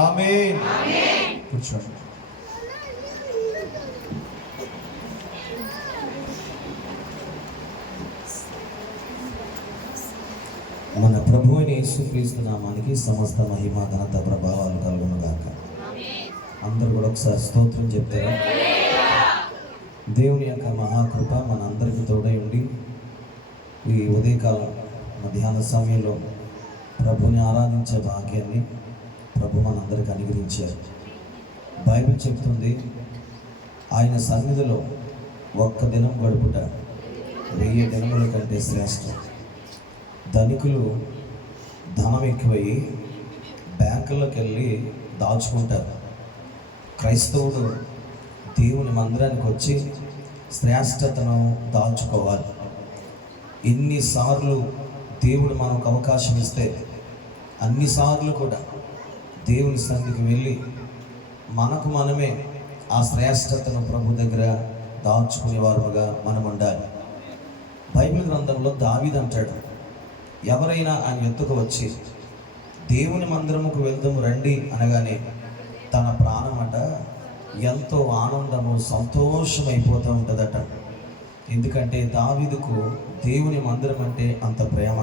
ఆమేన్. కూర్చోండి. మన ప్రభు అయిన యేసుక్రీస్తు నామానికి సమస్త మహిమ ఘనత ప్రభావాలు కలుగును గాక. అందరూ కూడా ఒకసారి స్తోత్రం చెప్తారా? దేవుని యొక్క మహాకృప మన అందరికీ తోడై ఉండి ఈ ఉదయకాలం మధ్యాహ్న సమయంలో ప్రభుని ఆరాధించే భాగ్యాన్ని ప్రభు మనందరికీ అనుగ్రహించారు. బైబిల్ చెప్తుంది, ఆయన సన్నిధిలో ఒక్క దినం గడుపుట 1000 దినముల కంటే శ్రేష్టం. ధనికులు ధనం ఎక్కువయ్యి బ్యాంకుల్లోకి వెళ్ళి దాచుకుంటారు. క్రైస్తవుడు దేవుని మందిరానికి వచ్చి శ్రేష్టతను దాచుకోవాలి. ఎన్నిసార్లు దేవుడు మనకు అవకాశం ఇస్తే అన్నిసార్లు కూడా దేవుని సన్నిధికి వెళ్ళి మనకు మనమే ఆ శ్రేష్టతను ప్రభు దగ్గర దాచుకునేవారుగా మనం ఉండాలి. బైబిల్ గ్రంథంలో దావీదు అంటాడు, ఎవరైనా ఆయన ఎత్తుకు వచ్చి దేవుని మందిరముకు వెళ్దాము రండి అనగానే తన ప్రాణమట ఎంతో ఆనందము సంతోషమైపోతూ ఉంటుందట. ఎందుకంటే దావీదుకు దేవుని మందిరం అంటే అంత ప్రేమ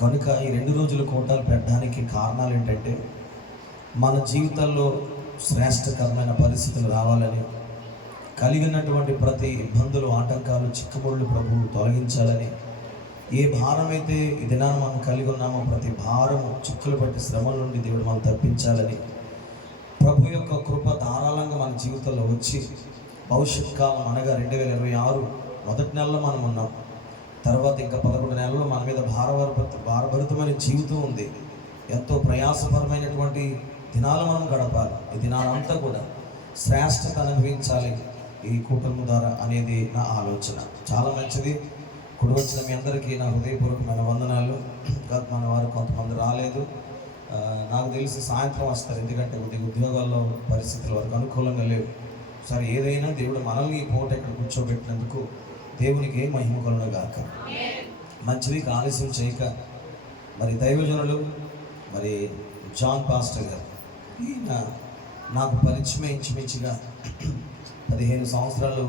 కనుక ఈ 2 రోజులు కోటాలు పెట్టడానికి కారణాలు ఏంటంటే మన జీవితాల్లో శ్రేష్టకరమైన పరిస్థితులు రావాలని, కలిగినటువంటి ప్రతి ఇబ్బందులు ఆటంకాలు చిక్కుముళ్ళు ప్రభువు తొలగించాలని, ఏ భారమైతే ఈ దినాన్ని మనం కలిగి ఉన్నామో ప్రతి భారము చిక్కులు పట్టి శ్రమల నుండి దేవుడు మనం తప్పించాలని, ప్రభు యొక్క కృప ధారాళంగా మన జీవితంలో వచ్చి భవిష్యత్ కాలం అనగా 2026 మొదటి నెలలో మనం ఉన్నాం. తర్వాత ఇంకా 11 నెలల్లో మన మీద భారభరితమైన జీవితం ఉంది. ఎంతో ప్రయాసపరమైనటువంటి దినాలు మనం గడపాలి. ఈ దినాలంతా కూడా శ్రేష్టత అనుభవించాలి ఈ కుటుంబం ద్వారా అనేది నా ఆలోచన. చాలా మంచిది. కుడి వచ్చిన మీ అందరికీ నా హృదయపూర్వకమైన వందనాలు. మన వారు కొంతమంది రాలేదు, నాకు తెలిసి సాయంత్రం వస్తారు, ఎందుకంటే ఉద్యోగాల్లో పరిస్థితులు వారికి అనుకూలంగా లేవు. సరే, ఏదైనా దేవుడు మనల్ని ఈ పూట ఇక్కడ కూర్చోబెట్టినందుకు దేవునికి మహిమ కలుగును గాక. మంచిది. ఆలస్యం చేయక మరి దైవజనులు మరి జాన్ పాస్టర్ గారు, ఈయన నాకు పరిచయం ఇంచుమించుగా 15 సంవత్సరాలు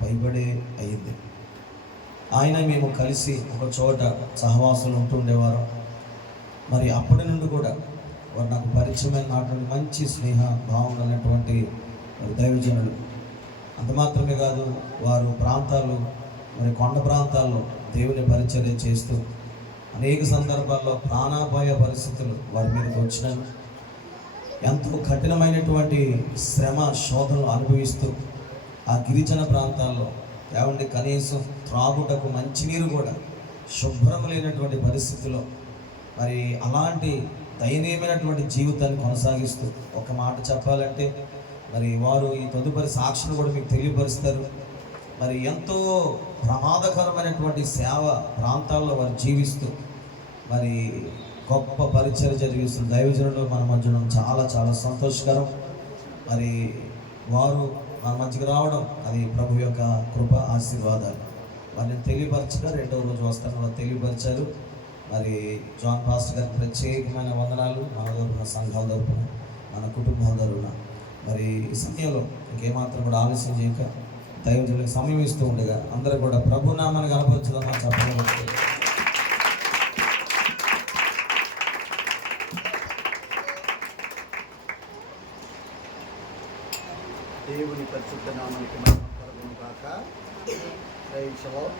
పైబడే అయ్యింది. ఆయన మేము కలిసి ఒక చోట సహవాసులు ఉంటుండేవారు. మరి అప్పటి నుండి కూడా వారు నాకు పరిచయమైన నాటి నుండి మంచి స్నేహ భావం కలిగినటువంటి దైవజనులు. అంత మాత్రమే కాదు, వారు ప్రాంతాలు మరి కొండ ప్రాంతాల్లో దేవుని పరిచర్య చేస్తూ అనేక సందర్భాల్లో ప్రాణాపాయ పరిస్థితులు వారి మీదకి వచ్చినాయి. ఎంతో కఠినమైనటువంటి శ్రమ శోధనలు అనుభవిస్తూ ఆ గిరిజన ప్రాంతాల్లో ఏమంటే కనీసం త్రాగుటకు మంచినీరు కూడా శుభ్రం లేనటువంటి పరిస్థితుల్లో మరి అలాంటి దయనీయమైనటువంటి జీవితాన్ని కొనసాగిస్తూ, ఒక మాట చెప్పాలంటే మరి వారు ఈ తదుపరి సాక్షులు కూడా మీకు తెలియపరుస్తారు. మరి ఎంతో ప్రమాదకరమైనటువంటి సేవ ప్రాంతాల్లో వారు జీవిస్తూ మరి గొప్ప పరిచర్య జరిగిస్తున్న దైవజనులు మన మధ్య చాలా చాలా సంతోషకరం. మరి వారు మన మధ్యకి రావడం అది ప్రభు యొక్క కృప, ఆశీర్వాదాలు. వారిని తెలియపరచగా 2వ రోజు వస్తాను వారు తెలియపరిచారు. మరి జాన్ పాస్టర్ గారికి ప్రత్యేకమైన వందనాలు. మన తరపున, సంఘాల తరపున, మన కుటుంబాల తరపున. మరి ఈ సమయంలో ఇంకేమాత్రం కూడా ఆలస్యం చేయక దైవజనులకు సమయం ఇస్తూ ఉండగా అందరూ కూడా ప్రభు నామాన్ని కనపరచుదామని చెప్పడం. దేవుని పరిశుద్ధ నామానికి మహిమ కలుగును గాక. Praise the lord.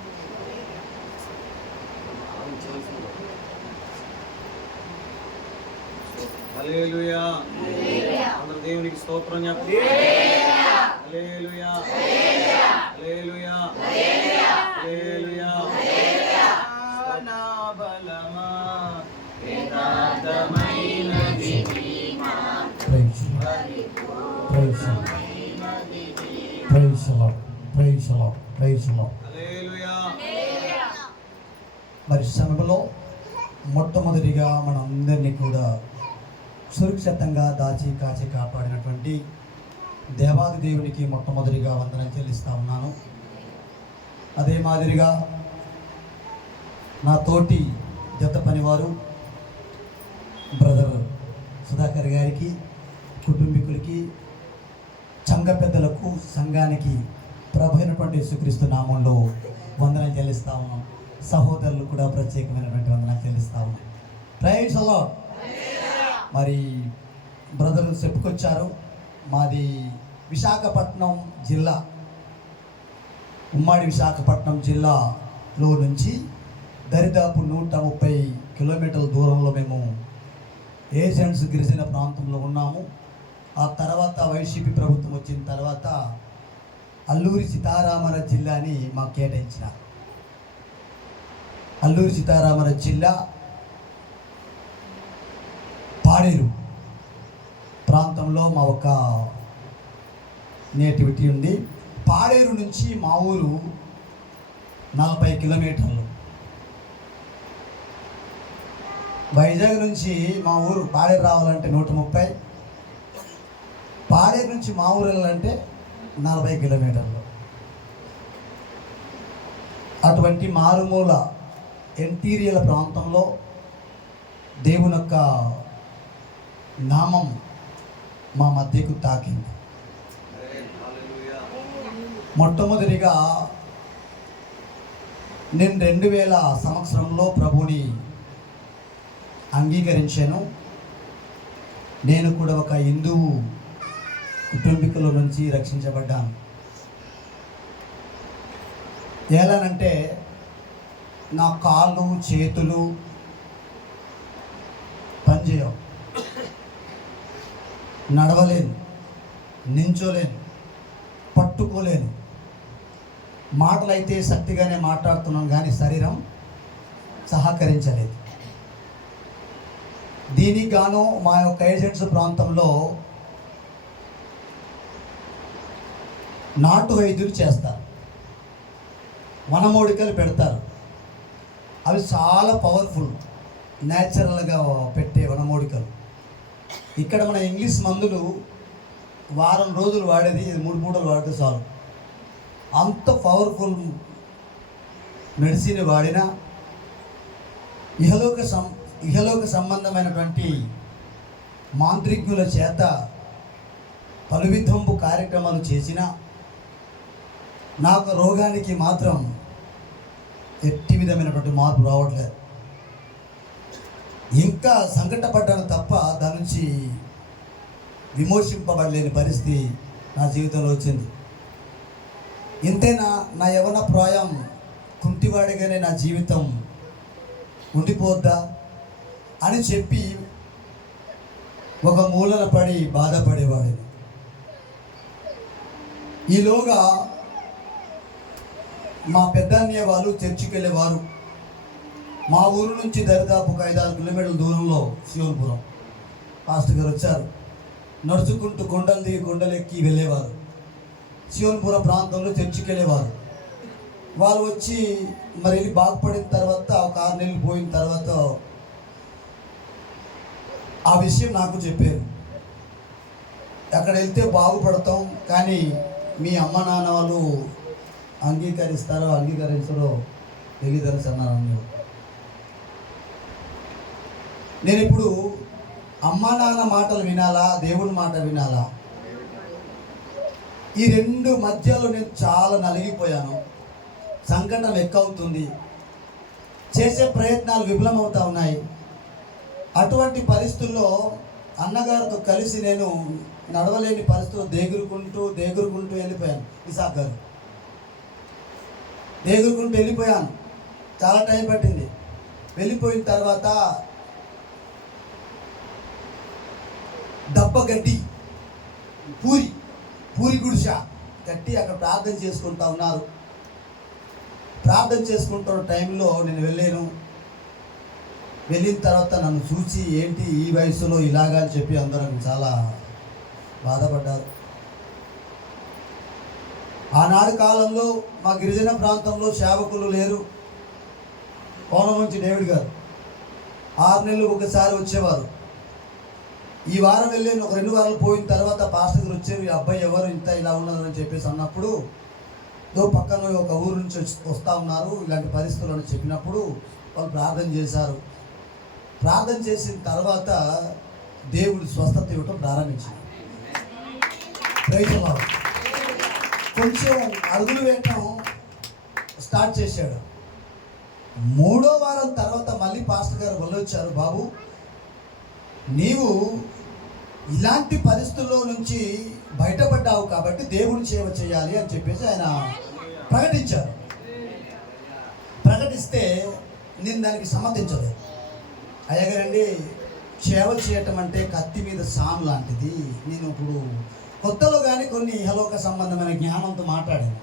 హల్లెలూయా. అందరూ దేవునికి స్తోత్రం చెప్పండి. హల్లెలూయా, హల్లెలూయా, హల్లెలూయా. నా బలమా యథార్థమైనది మరి శ్రమలో మొట్టమొదటిగా మనందరినీ కూడా సురక్షితంగా దాచి కాచి కాపాడినటువంటి దేవాది దేవునికి మొట్టమొదటిగా వందనం చెల్లిస్తా ఉన్నాను. అదే మాదిరిగా నా తోటి జత పనివారు బ్రదర్ సుధాకర్ గారికి, కుటుంబీకులకి, సంఘ పెద్దలకు, సంఘానికి ప్రభు అయినటువంటి యేసుక్రీస్తు నామంలో వందనాలు చెల్లిస్తా ఉన్నాం. సహోదరులు కూడా ప్రత్యేకమైనటువంటి వందనాలు చెల్లిస్తా ఉన్నాం. Praise the lord. మరి బ్రదర్లు చెప్పుకొచ్చారు, మాది విశాఖపట్నం జిల్లా, ఉమ్మడి విశాఖపట్నం జిల్లాలో నుంచి దరిదాపు 130 కిలోమీటర్ల దూరంలో మేము ఏజెంట్స్ గిరిజన ప్రాంతంలో ఉన్నాము. ఆ తర్వాత వైసీపీ ప్రభుత్వం వచ్చిన తర్వాత అల్లూరి సీతారామరాజు జిల్లాని మాకు కేటాయించిన. అల్లూరి సీతారామరాజు జిల్లా పాడేరు ప్రాంతంలో మా ఒక నేటివిటీ ఉంది. పాడేరు నుంచి మా ఊరు 40 కిలోమీటర్లు. వైజాగ్ నుంచి మా ఊరు పాడేరు రావాలంటే 130, పాడేరు నుంచి మా ఊరు వెళ్ళాలంటే 40 కిలోమీటర్లు. అటువంటి మారుమూల ఇంటీరియర్ ప్రాంతంలో దేవుని యొక్క నామం మా మధ్యకు తాకింది. మొట్టమొదటిగా నేను 2000 సంవత్సరంలో ప్రభుని అంగీకరించాను. నేను కూడా ఒక హిందువు కుటుంబీకుల నుంచి రక్షించబడ్డాను. ఎలానంటే నా కాళ్ళు చేతులు పనిచేయవు, నడవలేను, నించోలేను, పట్టుకోలేను. మాటలైతే శక్తిగానే మాట్లాడుతున్నాను కానీ శరీరం సహకరించలేదు. దీనికి గాను మా యొక్క ఏజెంట్స్ ప్రాంతంలో నాటు వైద్యులు చేస్తారు, వనమూడికలు పెడతారు. అవి చాలా పవర్ఫుల్, న్యాచురల్గా పెట్టే వనమూడికలు. ఇక్కడ మన ఇంగ్లీష్ మందులు వారం రోజులు వాడేది 3 పూటలు వాడితే చాలు. అంత పవర్ఫుల్ మెడిసిన్ వాడినా ఇహలోక సంబంధమైనటువంటి మాంత్రిజ్ఞుల చేత పలువిధంపు కార్యక్రమాలు చేసిన నాకు రోగానికి మాత్రం ఎట్టి విధమైనటువంటి మార్పు రావట్లేదు. ఇంకా సంకటపడ్డాను తప్ప దాని నుంచి విమోచింపబడలేని పరిస్థితి నా జీవితంలో వచ్చింది. ఇంతేనా నా యవ్వన ప్రాయం కుంటివాడిగానే నా జీవితం ఉండిపోద్దా అని చెప్పి ఒక మూలన పడి బాధపడేవాడిని. ఈలోగా మా పెద్దన్నయ్య వాళ్ళు చర్చికి వెళ్ళేవారు. మా ఊరు నుంచి దరిదాపు 5-6 కిలోమీటర్ల దూరంలో శివన్పురం పాస్టర్ గారు వచ్చారు. నడుచుకుంటూ కొండలు దిగి కొండలెక్కి వెళ్ళేవారు. శివన్పురం ప్రాంతంలో చర్చికి వెళ్ళేవారు. వాళ్ళు వచ్చి మరి వెళ్ళి బాగుపడిన తర్వాత ఒక 6 నెలలు పోయిన తర్వాత ఆ విషయం నాకు చెప్పారు. అక్కడ వెళ్తే బాగుపడతాం, కానీ మీ అమ్మ నాన్న వాళ్ళు అంగీకరిస్తారో అంగీకరించారో తెలియదని అన్నారు. నేను ఇప్పుడు అమ్మ నాన్న మాటలు వినాలా, దేవుని మాట వినాలా? ఈ రెండు మధ్యలో నేను చాలా నలిగిపోయాను. సంఘటన ఎక్కువవుతుంది, చేసే ప్రయత్నాలు విఫలమవుతా ఉన్నాయి. అటువంటి పరిస్థితుల్లో అన్నగారితో కలిసి నేను నడవలేని పరిస్థితుల్లో దేగురుకుంటూ వెళ్ళిపోయాను. ఇసాక్ గారు దేగురుకుంటూ వెళ్ళిపోయాను. చాలా టైం పట్టింది. వెళ్ళిపోయిన తర్వాత దబ్బగడ్డి పూరి గుడిస కట్టి అక్కడ ప్రార్థన చేసుకుంటా ఉన్నారు. ప్రార్థన చేసుకుంటున్న టైంలో నేను వెళ్ళిన తర్వాత నన్ను చూసి ఏంటి ఈ వయసులో ఇలాగా అని చెప్పి అందరం చాలా బాధపడ్డారు. ఆనాడు కాలంలో మా గిరిజన ప్రాంతంలో సేవకులు లేరు. కోణం నుంచి డేవిడ్ గారు 6 నెలలు ఒకసారి వచ్చేవారు. ఈ వారం వెళ్ళాను. ఒక 2 వారాలు పోయిన తర్వాత పాస్టర్ గారు వచ్చారు. ఈ అబ్బాయి ఎవరు ఇంత ఇలా ఉన్నదని చెప్పేసి అన్నప్పుడు పక్కన ఒక ఊరు నుంచి వస్తూ ఉన్నారు, ఇలాంటి పరిస్థితులు అని చెప్పినప్పుడు వాళ్ళు ప్రార్థన చేశారు. ప్రార్థన చేసిన తర్వాత దేవుడు స్వస్థత ఇవ్వటం ప్రారంభించాడు. Praise the lord. కొంచెం అడుగులు వేయటం స్టార్ట్ చేశాడు. 3వ వారం తర్వాత మళ్ళీ పాస్టర్ గారు వెళ్ళొచ్చారు, బాబు నీవు ఇలాంటి పరిస్థితుల్లో నుంచి బయటపడ్డావు కాబట్టి దేవుని సేవ చేయాలి అని చెప్పేసి ఆయన ప్రకటించారు. ప్రకటిస్తే నేను దానికి సమ్మతించలేదు. అయ్యగారండి, సేవ చేయటం అంటే కత్తి మీద సాము లాంటిది. నేను ఇప్పుడు కొత్తలో కానీ కొన్ని ఇహలోక సంబంధమైన జ్ఞానంతో మాట్లాడాను.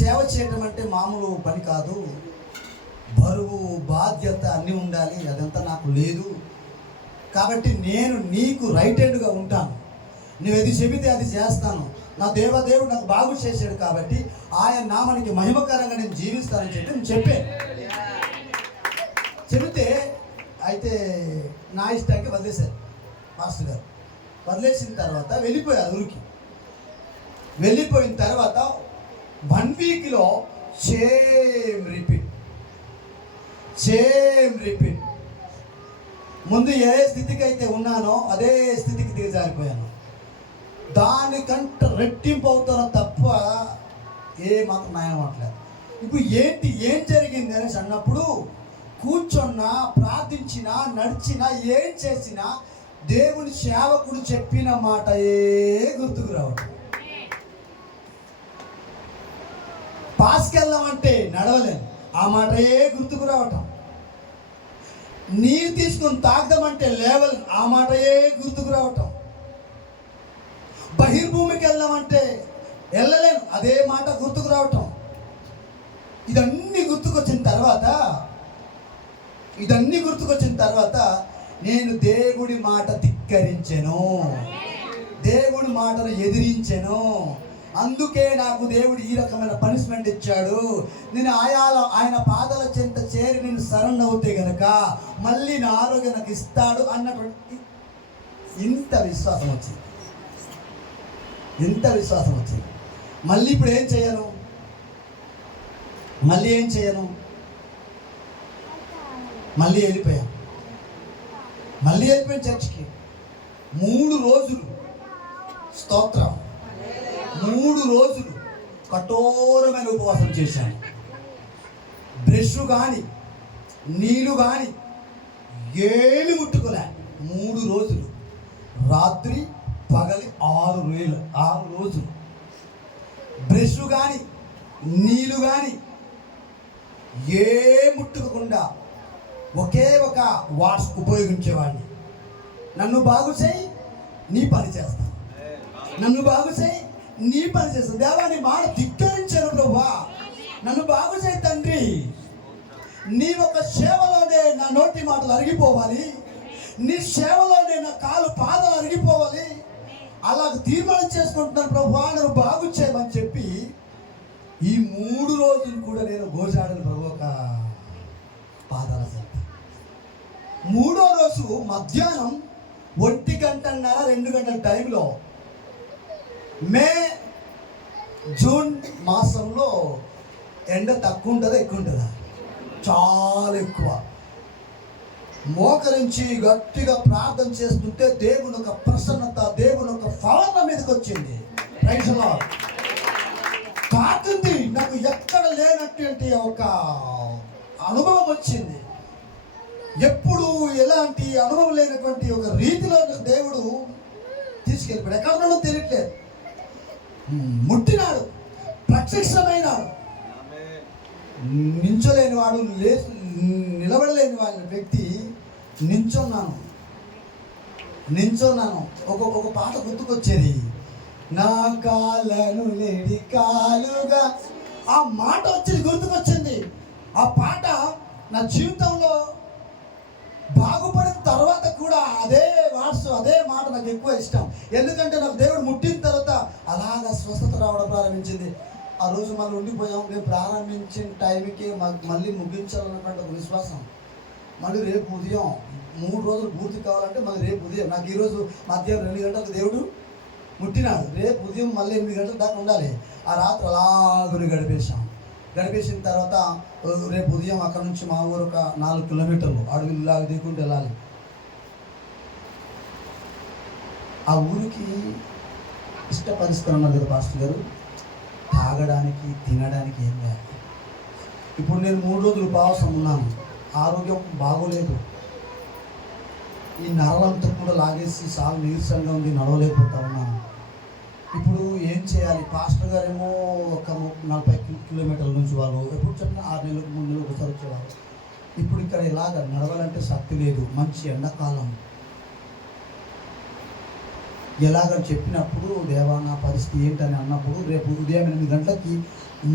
సేవ చేయటం అంటే మామూలు పని కాదు, బరువు బాధ్యత అన్నీ ఉండాలి, అదంతా నాకు లేదు. కాబట్టి నేను నీకు రైట్ హ్యాండ్గా ఉంటాను, నువ్వు ఏది చెబితే అది చేస్తాను. నా దేవదేవుడు నాకు బాగు చేశాడు కాబట్టి ఆయన నామానికి మహిమకరంగా నేను జీవిస్తానని చెప్పి నేను చెప్పాను. చెబితే అయితే నా ఇష్టానికి వదిలేశారు మాస్టర్ గారు. వదిలేసిన తర్వాత వెళ్ళిపోయారు ఊరికి. వెళ్ళిపోయిన తర్వాత 1 వీక్లో సేమ్ రిపీట్. ముందు ఏ స్థితికి అయితే ఉన్నానో అదే స్థితికి దిగజారిపోయాను. దానికంటే రెట్టింపు అవుతానో తప్ప ఏ మాత్రం న్యాయం అవ్వట్లేదు. ఇప్పుడు ఏం జరిగింది అనేసి అన్నప్పుడు కూర్చున్నా, ప్రార్థించినా, నడిచినా, ఏం చేసినా దేవుని సేవకుడు చెప్పిన మాట గుర్తుకు రావటం. పాస్కెళ్ళామంటే నడవలేను, ఆ మాట గుర్తుకు రావటం. నీరు తీసుకొని తాగదామంటే లేవలేను, ఆ మాట గుర్తుకు రావటం. బహిర్భూమికి వెళ్ళామంటే వెళ్ళలేను, అదే మాట గుర్తుకు రావటం. ఇదన్నీ గుర్తుకొచ్చిన తర్వాత నేను దేవుడి మాట ధిక్కరించెను, దేవుడి మాటను ఎదిరించెను. అందుకే నాకు దేవుడు ఈ రకమైన పనిష్మెంట్ ఇచ్చాడు. నేను ఆయన పాదాల చెంత చేరి నేను సరెండర్ అవుతే గనక మళ్ళీ నా ఆరోగ్యం నాకు ఇస్తాడు అన్నటువంటి ఇంత విశ్వాసం వచ్చింది. మళ్ళీ ఇప్పుడు ఏం చేయను, మళ్ళీ వెళ్ళిపోయాను చర్చికి. 3 రోజులు స్తోత్రం, 3 రోజులు కఠోరమైన ఉపవాసం చేశాను. బ్రష్ కానీ నీళ్ళు కానీ ఏమి ముట్టుకోలే. 3 రోజులు, రాత్రి పగలి 6 రోజులు బ్రష్ కానీ నీళ్ళు కానీ ఏ ముట్టుకోకుండా ఒకే ఒక వాట్స్ ఉపయోగించేవాడిని. నన్ను బాగు చేయి, నీ పని చేస్తాను. దేవా నీ మాట ధిక్కరించాను ప్రభువా, నన్ను బాగు చేయి తండ్రి. నీ ఒక సేవలోనే నా నోటి మాటలు అరిగిపోవాలి, నీ సేవలోనే నా పాదాలు అరిగిపోవాలి. అలా తీర్మానం చేసుకుంటున్నాను ప్రభువా, నన్ను బాగు చేయమని చెప్పి ఈ 3 రోజులు కూడా నేను గోజాడను ప్రభు ఒక పాదాల చెంత. 3వ రోజు మధ్యాహ్నం 1 గంటన్నర 2 గంటల టైంలో జూన్ మాసంలో ఎండ తక్కువ ఉంటుందా ఎక్కువ ఉంటుందా? చాలా ఎక్కువ. మోకరించి గట్టిగా ప్రార్థన చేస్తుంటే దేవుని ఒక ప్రసన్నత, దేవుని ఒక ఫలం మీదకి వచ్చింది. Praise the lord. కాకుంది నాకు ఎక్కడ లేనటువంటి ఒక అనుభవం వచ్చింది. ఎప్పుడు ఎలాంటి అనుభవం లేనటువంటి ఒక రీతిలో దేవుడు తీసుకెళ్ళిపోయాడు. ఎక్కడో తెలియట్లేదు. ముట్టినాడు, ప్రత్యక్షమైనాడు. నించోలేని వాడు, నిలబడలేని వాళ్ళ వ్యక్తి నించున్నాను. ఒక పాట గుర్తుకొచ్చేది, నా కాళ్ళను లేడి కాలుగా. ఆ మాట గుర్తుకొచ్చింది. ఆ పాట నా జీవితంలో బాగుపడిన తర్వాత కూడా అదే మాట నాకు ఎక్కువ ఇష్టం. ఎందుకంటే నాకు దేవుడు ముట్టిన తర్వాత అలాగా స్వస్థత రావడం ప్రారంభించింది. ఆ రోజు మళ్ళీ ఉండిపోయాం. మేము ప్రారంభించిన టైంకి మళ్ళీ ముగించాలన్నటువంటి ఒక విశ్వాసం. మళ్ళీ రేపు ఉదయం 3 రోజులు పూర్తి కావాలంటే మళ్ళీ రేపు ఉదయం, నాకు ఈరోజు మధ్యాహ్నం 2 గంటలకు దేవుడు ముట్టినాడు, రేపు ఉదయం మళ్ళీ 8 గంటల దాకా ఉండాలి. ఆ రాత్రి అలాగని గడిపేసిన తర్వాత రేపు ఉదయం అక్కడ నుంచి మా ఊరు ఒక 4 కిలోమీటర్లు అడవులు ఇలాగ దిగుంటూ వెళ్ళాలి. ఆ ఊరికి ఇష్టపరుస్తున్నారు కదా పాస్టర్ గారు, తాగడానికి తినడానికి ఏం లేదు. ఇప్పుడు నేను 3 రోజులు ఉపవాసం ఉన్నాను, ఆరోగ్యం బాగోలేదు, ఈ నరలంతా కూడా లాగేసి చాలా నీరసంగా ఉంది, నడవలేకపోతా ఉన్నాను. ఇప్పుడు ఏం చేయాలి? పాస్టర్ గారేమో ఒక 40 కిలోమీటర్ల నుంచి వాళ్ళు ఎప్పుడు చెప్పినా 6 నెలలకు 3 నెలలకు ఒకసారి వచ్చేవారు. ఇప్పుడు ఇక్కడ ఇలాగ నడవాలంటే శక్తి లేదు, మంచి ఎండాకాలం. ఎలాగని చెప్పినప్పుడు దేవా నా పరిస్థితి ఏంటని అన్నప్పుడు రేపు ఉదయం 8 గంటలకి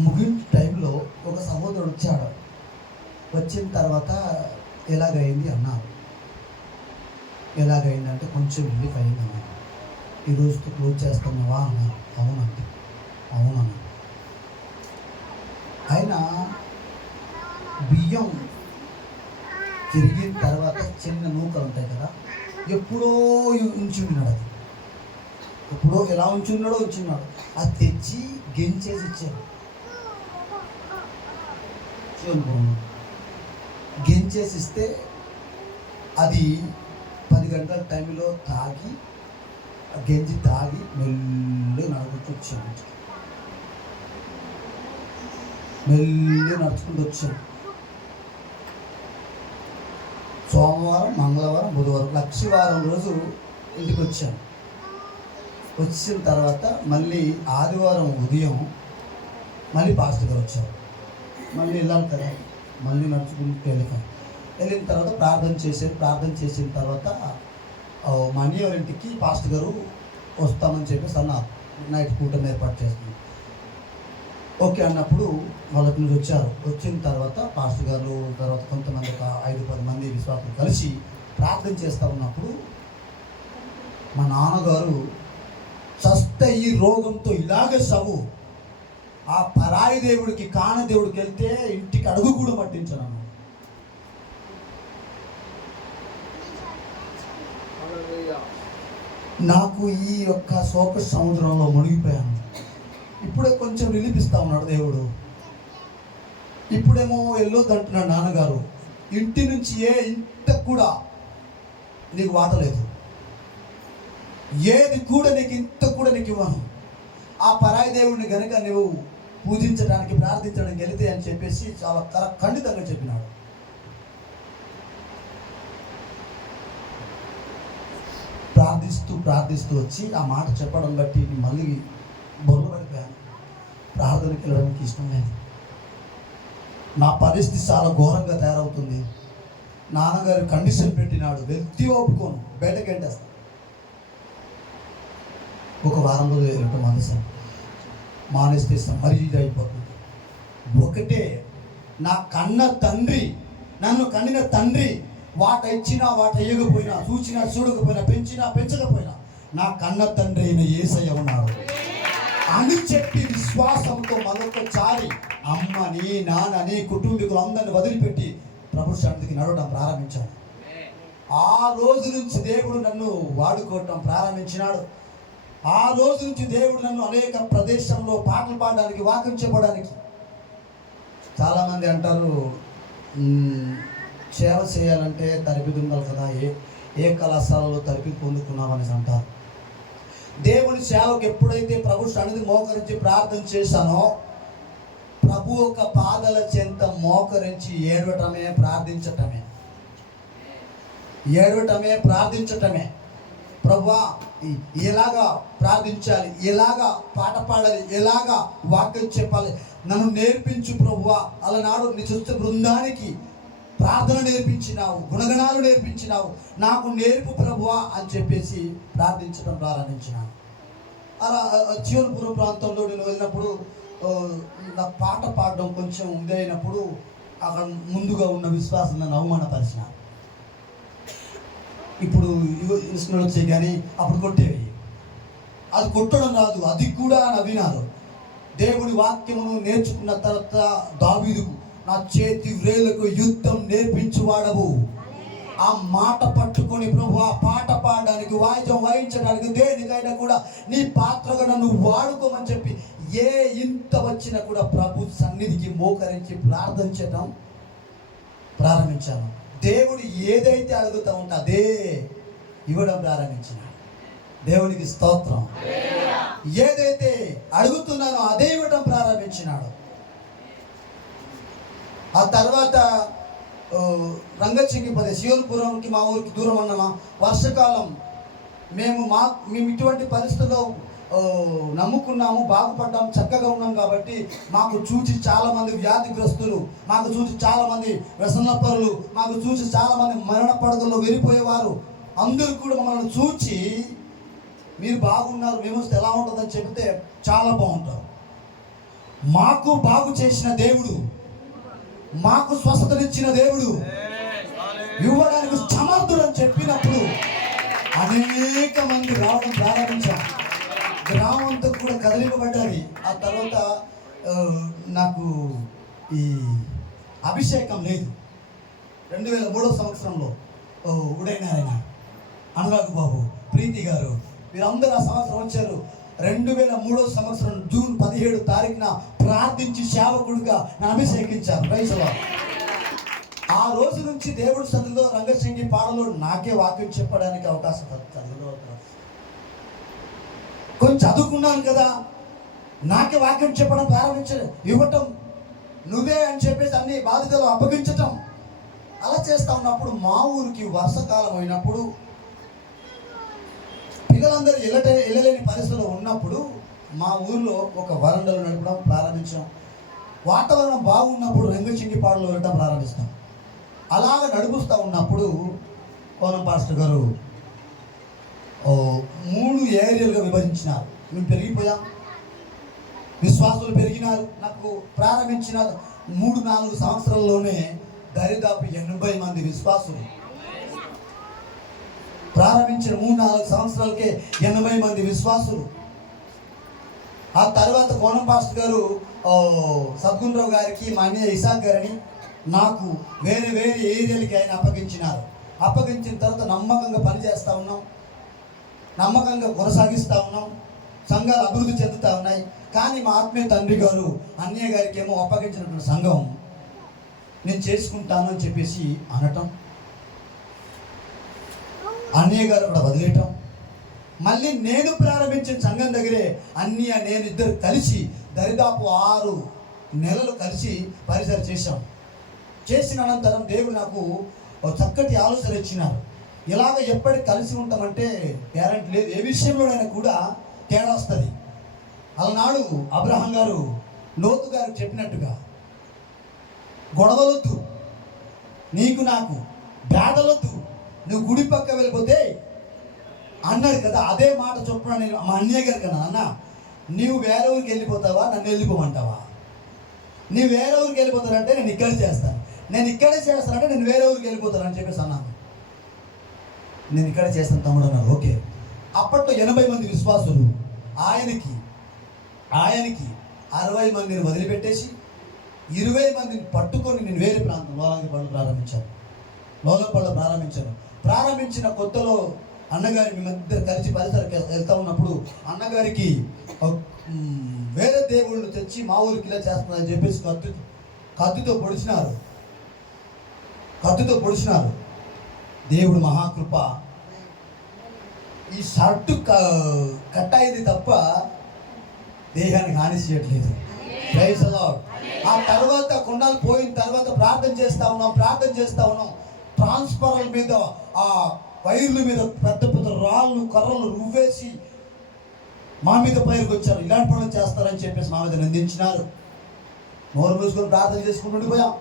ముగింపు టైంలో ఒక సహోదరుడు వచ్చాడు. వచ్చిన తర్వాత ఎలాగైంది అన్నారు. ఎలాగైందంటే కొంచెం రిలీఫ్ అయింది అన్నారు. ఈరోజుతో క్లోజ్ చేస్తున్నావా అన్నారు. అవునండి, అవునన్నా. ఆయన బియ్యం తిరిగిన తర్వాత చిన్న నూకలు ఉంటాయి కదా, ఎప్పుడో ఉంచున్నాడు. అది ఎప్పుడో ఎలా ఉంచున్నాడో ఉంచున్నాడు. అది తెచ్చి గెంచేసి ఇచ్చాడు. గెంచేసి ఇస్తే అది 10 గంటల టైంలో తాగి గెంజి తాగి మెల్లి నడుచుకుంటూ వచ్చాను. మెల్లి నడుచుకుంటూ వచ్చాను. సోమవారం, మంగళవారం, బుధవారం, లక్షవారం రోజు ఇంటికి వచ్చాను. వచ్చిన తర్వాత మళ్ళీ ఆదివారం ఉదయం మళ్ళీ పాస్టర్ గారు వచ్చారు. మళ్ళీ వెళ్ళాలి కదా, మళ్ళీ నడుచుకుంటూ వెళ్ళిన తర్వాత ప్రార్థన చేసిన తర్వాత మనీ ఎవరింటికి పాస్టర్ గారు వస్తామని చెప్పేసి అన్నారు. నైట్ కూటమి ఏర్పాటు చేస్తున్నాం. ఓకే అన్నప్పుడు వాళ్ళకి నుంచి వచ్చారు. వచ్చిన తర్వాత పాస్టర్ గారు తర్వాత కొంతమంది ఒక 5-10 మంది విశ్వాసులు కలిసి ప్రార్థన చేస్తూ ఉన్నప్పుడు మా నాన్నగారు చస్తే ఈ రోగంతో ఇలాగే సవు, ఆ పరాయి దేవుడికి కాణ దేవుడికి వెళ్తే ఇంటికి అడుగు కూడా పట్టించను. నాకు ఈ యొక్క శోక సముద్రంలో మునిగిపోయాను. ఇప్పుడే కొంచెం రిలీఫ్ ఇస్తా ఉన్నాడు దేవుడు. ఇప్పుడేమో వెళ్ళొద్దంటున్నాడు నాన్నగారు. ఇంటి నుంచి ఇంత కూడా నీకు వాటలేదు, ఏది కూడా నీకు ఇంత కూడా నీకు ఇవ్వను. ఆ పరాయి దేవుడిని కనుక నువ్వు పూజించడానికి ప్రార్థించడానికి వెళితే అని చెప్పేసి చాలా ఖండితంగా చెప్పినాడు. ప్రార్థిస్తూ వచ్చి ఆ మాట చెప్పడం బట్టి మళ్ళీ బొర్ర పడిపోయాను. ప్రార్థనకి వెళ్ళడానికి ఇష్టం లేదు. నా పరిస్థితి చాలా ఘోరంగా తయారవుతుంది. నాన్నగారు కండిషన్ పెట్టినాడు, వెళ్తి ఒప్పుకోను, బయటకు వెళ్ళేస్తాను. ఒక వారం రోజులు వెళ్ళటం మానేస్తే మరీ ఇది అయిపోతుంది. ఒకటే, నా కన్న తండ్రి, నన్ను కన్నిన తండ్రి, వాట ఇచ్చినా వాట ఇయ్యకపోయినా, చూచినా చూడకపోయినా, పెంచినా పెంచకపోయినా నా కన్న తండ్రి అయిన యేసయ్య ఉన్నాడు అని చెప్పి విశ్వాసంతో మరొకసారి అమ్మని, నాన్నని, కుటుంబీకులు అందరిని వదిలిపెట్టి ప్రభు సన్నిధికి నడవడం ప్రారంభించాను. ఆ రోజు నుంచి దేవుడు నన్ను వాడుకోవటం ప్రారంభించినాడు. ఆ రోజు నుంచి దేవుడు నన్ను అనేక ప్రదేశంలో పాటలు పాడడానికి, వాక్యం చెప్పడానికి. చాలామంది అంటారు సేవ చేయాలంటే తరబిది ఉండాలి కదా, ఏ కళాశాలలో తరబిది పొందుకున్నామని అంటారు. దేవుని సేవకు ఎప్పుడైతే ప్రభు సన్నిధి మోకరించి ప్రార్థన చేశానో, ప్రభు ఒక పాదల చెంత మోకరించి ఏడవటమే ప్రార్థించటమే. ప్రభువా ఎలాగా ప్రార్థించాలి, ఎలాగా పాట పాడాలి, ఎలాగా వాక్యం చెప్పాలి నన్ను నేర్పించు ప్రభువా. అలనాడు నీ చుట్టూ బృందానికి ప్రార్థన నేర్పించినావు, గుణగణాలు నేర్పించినావు, నాకు నేర్పు ప్రభువా అని చెప్పేసి ప్రార్థించడం ప్రారంభించినాను. అలా జీవనపురం ప్రాంతంలో నేను వెళ్ళినప్పుడు నాకు పాట పాడడం కొంచెం ఇదైనప్పుడు అక్కడ ముందుగా ఉన్న విశ్వాసం నన్ను అవమానపరిచినారు. ఇప్పుడు ఇన్స్ట్రుమెంట్ వచ్చాయి కానీ అప్పుడు కొట్టేవి. అది కొట్టడం రాదు, అది కూడా నవ్వినారు. దేవుడి వాక్యమును నేర్చుకున్న తర్వాత దావీదుకు నా చేతి వ్రేలకు యుద్ధం నేర్పించువాడవు. ఆ మాట పట్టుకొని ప్రభు ఆ పాట పాడడానికి, వాయిద్యం వాయించడానికి, దేనికైనా కూడా నీ పాత్రగా నన్ను వాడుకోమని చెప్పి ఇంత వచ్చినా కూడా ప్రభు సన్నిధికి మోకరించి ప్రార్థించడం ప్రారంభించాను. దేవుడు ఏదైతే అడుగుతూ ఉంటే అదే ఇవ్వడం ప్రారంభించిన. దేవునికి స్తోత్రం. ఏదైతే అడుగుతున్నానో అదే ఇవ్వటం ప్రారంభించినాడు. ఆ తర్వాత రంగచింగిపదే శివపురంకి మా ఊరికి దూరం ఉన్నామా. వర్షకాలం మేము ఇటువంటి పరిస్థితుల్లో నమ్ముకున్నాము, బాగుపడ్డాము, చక్కగా ఉన్నాం. కాబట్టి మాకు చూసి చాలామంది వ్యాధిగ్రస్తులు, మాకు చూసి చాలామంది వ్యసనపరులు, మాకు చూసి చాలామంది మరణ పడకల్లో వెళ్ళిపోయేవారు అందరూ కూడా మమ్మల్ని చూచి మీరు బాగున్నారు, మేము వస్తే ఎలా ఉంటుందని చెబితే చాలా బాగుంటారు. మాకు బాగు చేసిన దేవుడు, మాకు స్వస్థతనిచ్చిన దేవుడు ఇవ్వడానికి సమర్థుడు అని చెప్పినప్పుడు అనేక మంది రావడం ప్రారంభించారు. గ్రామం అంతా కూడా కదిలింపబడ్డారు. ఆ తర్వాత నాకు ఈ అభిషేకం లేదు. 2003 సంవత్సరంలో ఉదయనారాయణ, అనురాగ్ బాబు, ప్రీతి గారు వీరందరూ ఆ సంవత్సరం వచ్చారు. 2003 సంవత్సరం జూన్ 17 తారీఖున ప్రార్థించి సేవకుడిగా నన్ను అభిషేకించారు. Praise lord. ఆ రోజు నుంచి దేవుడి సన్నిధిలో రంగసింగి పాడలో నాకే వాక్యం చెప్పడానికి అవకాశం కొంచెం చదువుకున్నాను కదా, నాకే వాక్యం చెప్పడం ప్రారంభించడం, ఇవ్వటం, నువ్వే అని చెప్పేసి అన్ని బాధ్యతలు అప్పగించటం, అలా చేస్తూ ఉన్నప్పుడు మా ఊరికి వర్షాకాలం అయినప్పుడు పిల్లలందరూ వెళ్ళలేని పరిస్థితుల్లో ఉన్నప్పుడు మా ఊర్లో ఒక వరండలు నడపడం ప్రారంభించాం. వాతావరణం బాగున్నప్పుడు రంగచింగిపాడులో వెళ్ళడం ప్రారంభిస్తాం. అలాగ నడుపుస్తూ ఉన్నప్పుడు కోనం పాస్టర్ గారు 3 ఏరియాలుగా విభజించినారు. మేము పెరిగిపోయాం, విశ్వాసులు పెరిగినారు. నాకు ప్రారంభించిన 3-4 సంవత్సరాల్లోనే దరిదాపు 80 మంది విశ్వాసులు. ప్రారంభించిన 3-4 సంవత్సరాలకే 80 మంది విశ్వాసులు. ఆ తర్వాత కోనం పాస్టర్ గారు సద్గుణరావు గారికి, మా అన్నయ్య ఇసాక్ గారిని, నాకు వేరే ఏరియాలకి ఆయన అప్పగించినారు. అప్పగించిన తర్వాత నమ్మకంగా పనిచేస్తూ ఉన్నాం, నమ్మకంగా కొనసాగిస్తూ ఉన్నాం. సంఘాలు అభివృద్ధి చెందుతూ ఉన్నాయి. కానీ మా ఆత్మీయ తండ్రి గారు అన్నయ్య గారికి ఏమో అప్పగించినటువంటి సంఘం నేను చేసుకుంటాను అని చెప్పేసి అనటం, అన్నయ్య గారు కూడా వదిలేయటం. మళ్ళీ నేను ప్రారంభించిన సంఘం దగ్గరే అన్నయ్య నేను ఇద్దరు కలిసి దరిదాపు 6 నెలలు కలిసి పరిసర చేశాం. చేసిన అనంతరం దేవుడు నాకు చక్కటి ఆలోచన ఇచ్చినారు. ఇలాగ ఎప్పటికి కలిసి ఉంటామంటే గ్యారెంటీ లేదు, ఏ విషయంలోనైనా కూడా తేడా వస్తుంది. అలనాడు అబ్రహాం గారు లోతు గారు చెప్పినట్టుగా గొడవలొద్దు, నీకు నాకు బేడలొద్దు, నువ్వు గుడి పక్క వెళ్ళిపోతే అన్నాడు కదా. అదే మాట చొప్పున నేను మా అన్నయ్య గారు కదా, అన్న నీవు వేరే ఊరికి వెళ్ళిపోతావా, నన్ను వెళ్ళిపోమంటావా? నీవు వేరే ఊరికి వెళ్ళిపోతానంటే నేను ఇక్కడ చేస్తాను, నేను ఇక్కడే చేస్తానంటే నేను వేరే ఊరికి వెళ్ళిపోతానని చెప్పేసి అన్నాను. నేను ఇక్కడే చేస్తాను తమ్ముడు అన్నారు. ఓకే. అప్పట్లో 80 మంది విశ్వాసులు. ఆయనకి 60 మందిని వదిలిపెట్టేసి 20 మందిని పట్టుకొని నేను వేరే ప్రాంతం లోలంపళ్ళు ప్రారంభించాను. ప్రారంభించిన కొత్తలో అన్నగారి మేమిద్దరు కలిసి పరిసరకి వెళ్తూ ఉన్నప్పుడు అన్నగారికి వేరే దేవుళ్ళు తెచ్చి మా ఊరికి ఇలా చేస్తున్నారని చెప్పేసి కత్తితో పొడిచినారు. దేవుడు మహాకృప, ఈ షర్టు కట్ అయింది తప్ప దేహానికి హాని చేయట్లేదు. Praise the lord. ఆ తర్వాత కొండలు పోయిన తర్వాత ప్రార్థన చేస్తూ ఉన్నాం. ట్రాన్స్ఫార్మర్ల మీద, ఆ వైర్ల మీద పెద్ద రాళ్ళు కర్రలు రువ్వేసి మా మీద పైరుకు వచ్చారు. ఇలాంటి పనులు చేస్తారని చెప్పేసి మా మీద నిందించినారు. నోరు మూసుకొని ప్రార్థన చేసుకుంటూ ఉండిపోయాం.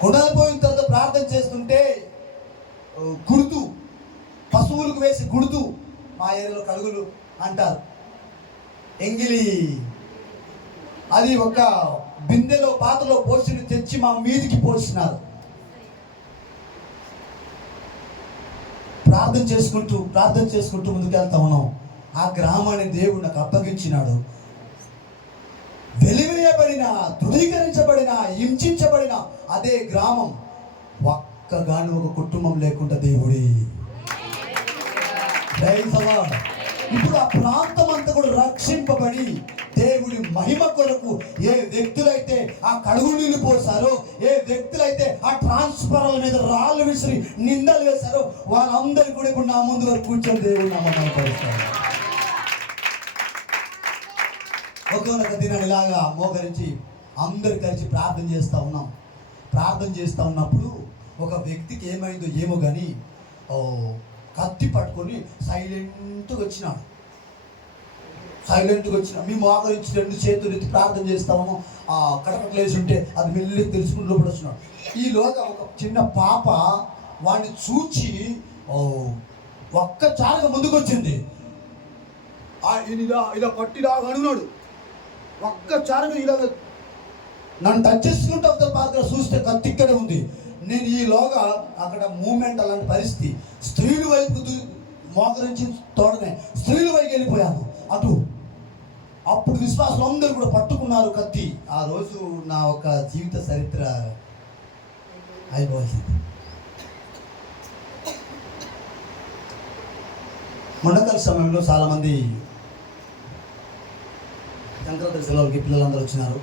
కొండలు పోయిన తర్వాత ప్రార్థన చేస్తుంటే గుడుతు, పశువులకు వేసి గుడుతు, మా ఏరియాలో కడుగులు అంటారు, ఎంగిలి, అది ఒక బిందెలో పాతలో పోసి తెచ్చి మా మీదికి పోసినారు. ప్రార్థన చేసుకుంటూ ముందుకెళ్తా ఉన్నాం. ఆ గ్రామాన్ని దేవుడు నాకు అప్పగించినాడు. వెలివేయబడిన, తృణీకరించబడిన, హింసించబడిన అదే గ్రామం, ఒక్కగాని ఒక కుటుంబం లేకుండా దేవుడి. ఇప్పుడు ఆ ప్రాంతం అంతా కూడా రక్షింపబడి దేవుడి మహిమ కొరకు ఏ వ్యక్తులైతే ఆ కడుగు నీళ్లు పోసారో, ఏ వ్యక్తులైతే ఆ ట్రాన్స్ఫర్ల మీద రాళ్ళు విసిరి నిందలు వేశారో, వాళ్ళందరూ కూడా ఇప్పుడు నా ముందు వరకు కూర్చొని దేవుడు నామమున పరుస్తారు. ఒక్కొక్క దినాన్ని ఇలాగా మోకరించి అందరు కలిసి ప్రార్థన చేస్తూ ఉన్నాం. ప్రార్థన చేస్తూ ఉన్నప్పుడు ఒక వ్యక్తికి ఏమైందో ఏమో కానీ కత్తి పట్టుకొని సైలెంట్గా వచ్చినాడు. మేము మోకరించి 2 చేతులు ఎత్తి ప్రార్థన చేస్తాము. ఆ కటకట్లు వేసి ఉంటే అది మెల్లి తెలుసుకుని లోపల వచ్చినాడు. ఈలోగా ఒక చిన్న పాప వాడిని చూచి ఒక్కసారిగా ముందుకు వచ్చింది. ఇలా పట్టిలాగా అడుగున్నాడు. ఒక్కసారిగా ఇలా నన్ను టచ్ చేసుకుంటూ అవతల పాత్ర చూస్తే కత్తి ఇక్కడే ఉంది. నేను ఈలోగా అక్కడ మూమెంట్ అలాంటి పరిస్థితి, స్త్రీల వైపు మోకరించి తోడనే స్త్రీల వైపు వెళ్ళిపోయాను అటు. అప్పుడు విశ్వాసులు అందరూ కూడా పట్టుకున్నారు కత్తి. ఆ రోజు నా ఒక జీవిత చరిత్ర అయిపోయింది. మండకాల సమయంలో చాలామంది సంక్రాంతి సెలవులకి పిల్లలందరూ వచ్చినారు.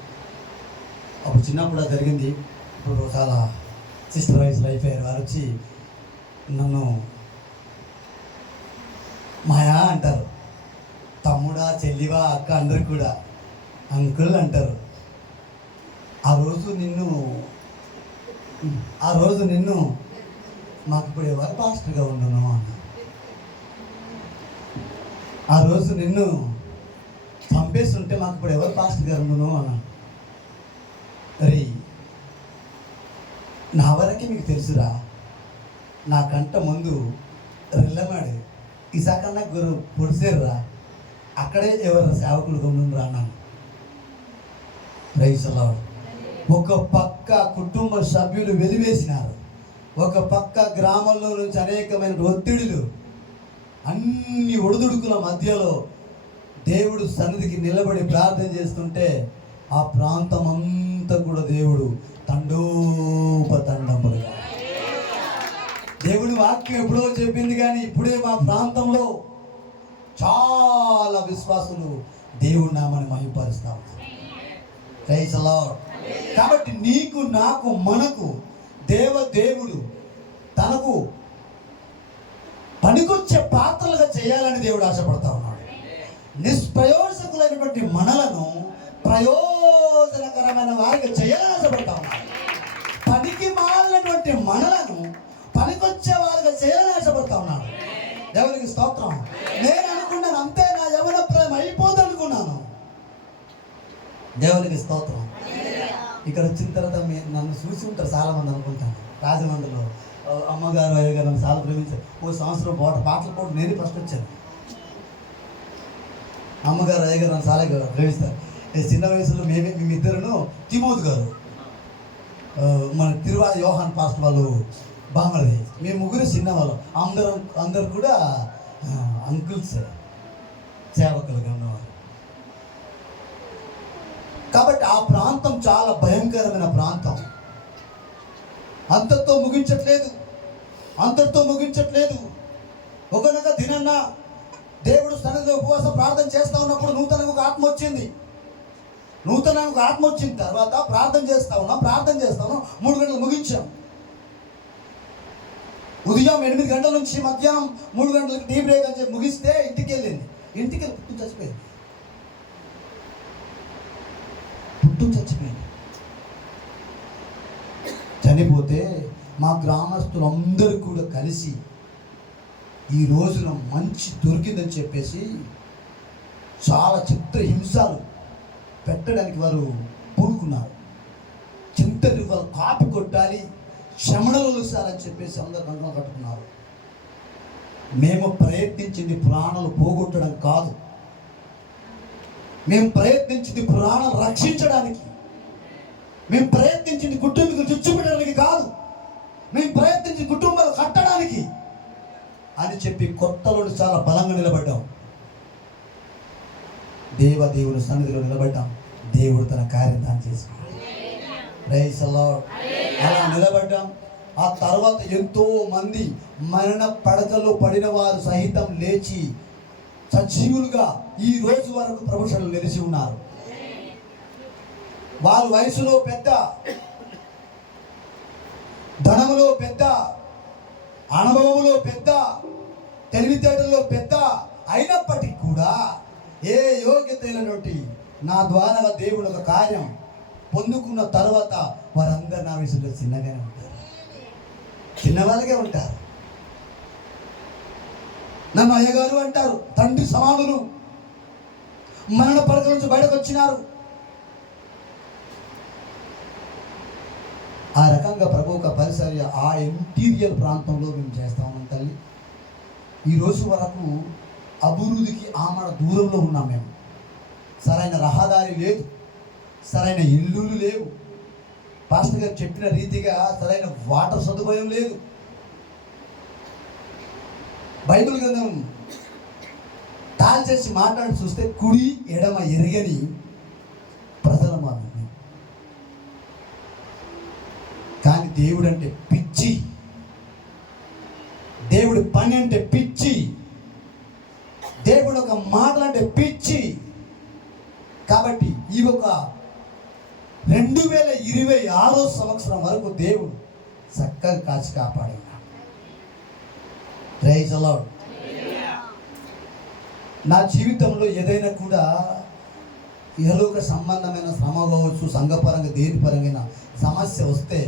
అప్పుడు చిన్నప్పుడు జరిగింది. ఇప్పుడు చాలా సిస్టర్ వైస్లో అయిపోయారు. వారు వచ్చి నన్ను మాయా అంటారు, తమ్ముడా చెల్లివా అక్క అందరు కూడా అంకుల్ అంటారు. ఆ రోజు నిన్ను మాకు ఇప్పుడు ఎవరు పాస్టర్గా ఉండను అన్న. ఆ రోజు నిన్ను చంపేసి ఉంటే మాకు ఇప్పుడు ఎవరు పాస్టర్గా ఉండను అన్న. అరే నా వరకే మీకు తెలుసురా, నాకంట ముందు రెల్లమాడు ఇసాకన్నా గురు పొడిసేరురా, అక్కడే ఎవరు సేవకులు గమనురా అన్నాను. Praise lord. ఒక పక్క కుటుంబ సభ్యులు వెలివేసినారు, ఒక పక్క గ్రామంలో నుంచి అనేకమైన ఒత్తిడులు, అన్ని ఒడిదుడుకుల మధ్యలో దేవుడు సన్నిధికి నిలబడి ప్రార్థన చేస్తుంటే ఆ ప్రాంతం అంతా కూడా దేవుడు తండోపతండములుగా, దేవుడి వాక్యం ఎప్పుడో చెప్పింది కానీ ఇప్పుడే మా ప్రాంతంలో చాలా విశ్వాసులు దేవుడి నామాన్ని మహిమపరుస్తా ఉన్నారు. Praise the lord. కాబట్టి నీకు నాకు మనకు దేవుడు తనకు పనికొచ్చే పాత్రలుగా చేయాలని దేవుడు ఆశపడతా ఉన్నాడు. నిష్ప్రయోజకులైనటువంటి మనలను ప్రయోజనకరమైన వారికి చేయాలని ఆశపడతా ఉన్నాడు. పనికి మాలినటువంటి మనలను పనికొచ్చే వారిగా చేయాలని ఆశపడతా ఉన్నాడు. దేవునికి స్తోత్రం. నేను అనుకున్నాను అంతే, నా యవన ప్రేమ అయిపోతుంది అనుకున్నాను. దేవునికి స్తోత్రం. ఇక్కడ వచ్చిన తర్వాత నన్ను చూసి ఉంటారు చాలామంది అనుకుంటాను. రాజమండ్రిలో అమ్మగారు అయ్యగారు నన్ను చాలా ప్రేమించారు. ఓ సంవత్సరం పాటల పోటీ నేను ఫస్ట్ వచ్చాను. అమ్మగారు అయ్యగారు నన్ను చాలా ప్రేమిస్తారు. చిన్న వయసులో మేమిద్దరును తిమోతి గారు, మన తిరువాడ యోహాన్ పాస్టర్ వాళ్ళు బామరది, మేము ముగ్గురు చిన్నవాళ్ళం. అందరూ కూడా అంకుల్స్, సేవకులుగా ఉన్నవారు. కాబట్టి ఆ ప్రాంతం చాలా భయంకరమైన ప్రాంతం. అంతటితో ముగించట్లేదు. ఒకనొక దినన్నా దేవుడు సన్నిధిలో ఉపవాసం ప్రార్థన చేస్తూ ఉన్నప్పుడు నూతనంగా ఒక ఆత్మ వచ్చింది. తర్వాత ప్రార్థన చేస్తా ఉన్నాం. 3 గంటలు ముగించాం. ఉదయం 8 గంటల నుంచి మధ్యాహ్నం 3 గంటలకు టీ బ్రేక్ అని చెప్పి ముగిస్తే ఇంటికి వెళ్ళి పుట్టు చచ్చిపోయింది. చనిపోతే మా గ్రామస్తులందరూ కూడా కలిసి ఈ రోజున మంచి దొరికిందని చెప్పేసి చాలా చిత్రహింసలు పెట్టడానికి వారు పూనుకున్నారు. చింతలు వాళ్ళు కాపీ కొట్టాలి, శమణలు సారని చెప్పేసి అందరు కంకణం కట్టుకున్నారు. మేము ప్రయత్నించింది ప్రాణాలు పోగొట్టడం కాదు, మేము ప్రయత్నించింది ప్రాణాలు రక్షించడానికి, మేము ప్రయత్నించింది కుటుంబీకులు చుచ్చుపెట్టడానికి కాదు, మేము ప్రయత్నించి కుటుంబాలు కట్టడానికి అని చెప్పి కొత్తలో చాలా బలంగా నిలబడ్డాం. దేవుని సన్నిధిలో నిలబడ్డాం. దేవుడు తన కార్యం తాను చేసుకున్నాడు. Praise the lord. అలా నిలబడ్డాం. ఆ తర్వాత ఎంతో మంది మరణ పడకల్లో పడిన వారు సహితం లేచి సజీవులుగా ఈ రోజు వరకు ప్రభువులో నిలిచి ఉన్నారు. వారు వయసులో పెద్ద, ధనములో పెద్ద, అనుభవములో పెద్ద, తెలివితేటల్లో పెద్ద అయినప్పటికీ కూడా ఏ యోగ్యత లేనటువంటి నా ద్వారా దేవుడు ఒక కార్యం పొందుకున్న తర్వాత వారందరూ నా విషయంలో చిన్నగానే ఉంటారు, చిన్నవాళ్ళకే ఉంటారు. నన్ను అయ్యగారు అంటారు, తండ్రి సమానులు, మరణ పడక నుంచి బయటకు వచ్చినారు. ఆ రకంగా ప్రభు ఒక పరిచర్య ఆ ఇంటీరియర్ ప్రాంతంలో మేము చేస్తా ఉన్నాం తల్లి. ఈరోజు వరకు అభివృద్ధికి ఆమడ దూరంలో ఉన్నాం మేము. సరైన రహదారి లేదు, సరైన ఇల్లులు లేవు, పాస్టర్ గారు చెప్పిన రీతిగా సరైన వాటర్ సదుపాయం లేదు. బైబిల్ గ్రంథం తాళ చేసి మాట్లాడి చూస్తే కుడి ఎడమ ఎరగని ప్రజల మనం. కానీ దేవుడు అంటే పిచ్చి, దేవుడి పని అంటే పిచ్చి, దేవుడు ఒక మాటలు అంటే పిచ్చి. కాబట్టి ఈ ఒక 2026 సంవత్సరం వరకు దేవుడు చక్కగా కాచి కాపాడినాడు. Praise the lord. నా జీవితంలో ఏదైనా కూడా ఇహలోక సంబంధమైన శ్రమ కావచ్చు, సంఘపరంగా దేని పరమైన సమస్య వస్తే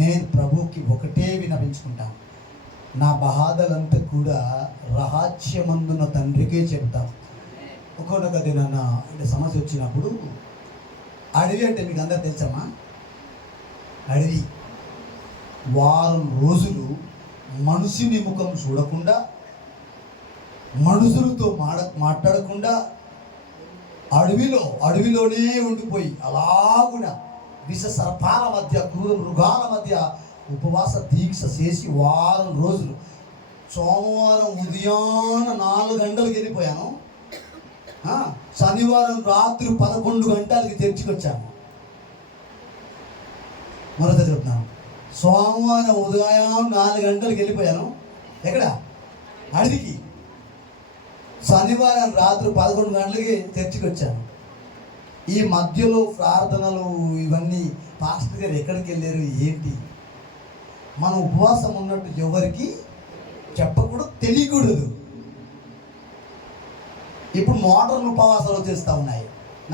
నేను ప్రభువుకి ఒకటే విన్నపించుకుంటాను. నా బాధలంతా కూడా రహస్యమందున తండ్రికే చెప్తాను. ఒక్కొక్కది నన్న అంటే సమస్య వచ్చినప్పుడు అడవి అంటే మీకు అందరు తెలుసమ్మా, అడవి వారం రోజులు మనుషుని ముఖం చూడకుండా, మనుషులతో మాట్లాడకుండా అడవిలోనే ఉండిపోయి అలాగున విష సర్పాల మధ్య, క్రూర మృగాల మధ్య ఉపవాస దీక్ష చేసి వారం రోజులు. సోమవారం ఉదయాన 4 గంటలకు వెళ్ళిపోయాను, శనివారం రాత్రి 11 గంటలకి తెచ్చుకొచ్చాను. మొదట చెప్తున్నాను, సోమవారం ఉదయం 4 గంటలకు వెళ్ళిపోయాను. ఎక్కడ? అడవికి. శనివారం రాత్రి 11 గంటలకి తెచ్చుకొచ్చాను. ఈ మధ్యలో ప్రార్థనలు ఇవన్నీ పాస్టర్ గారు ఎక్కడికి వెళ్ళారు ఏంటి, మనం ఉపవాసం ఉన్నట్టు ఎవరికి చెప్పకూడదు, తెలియకూడదు. ఇప్పుడు మోటార్లు ఉపవాసాలు వచ్చేస్తూ ఉన్నాయి,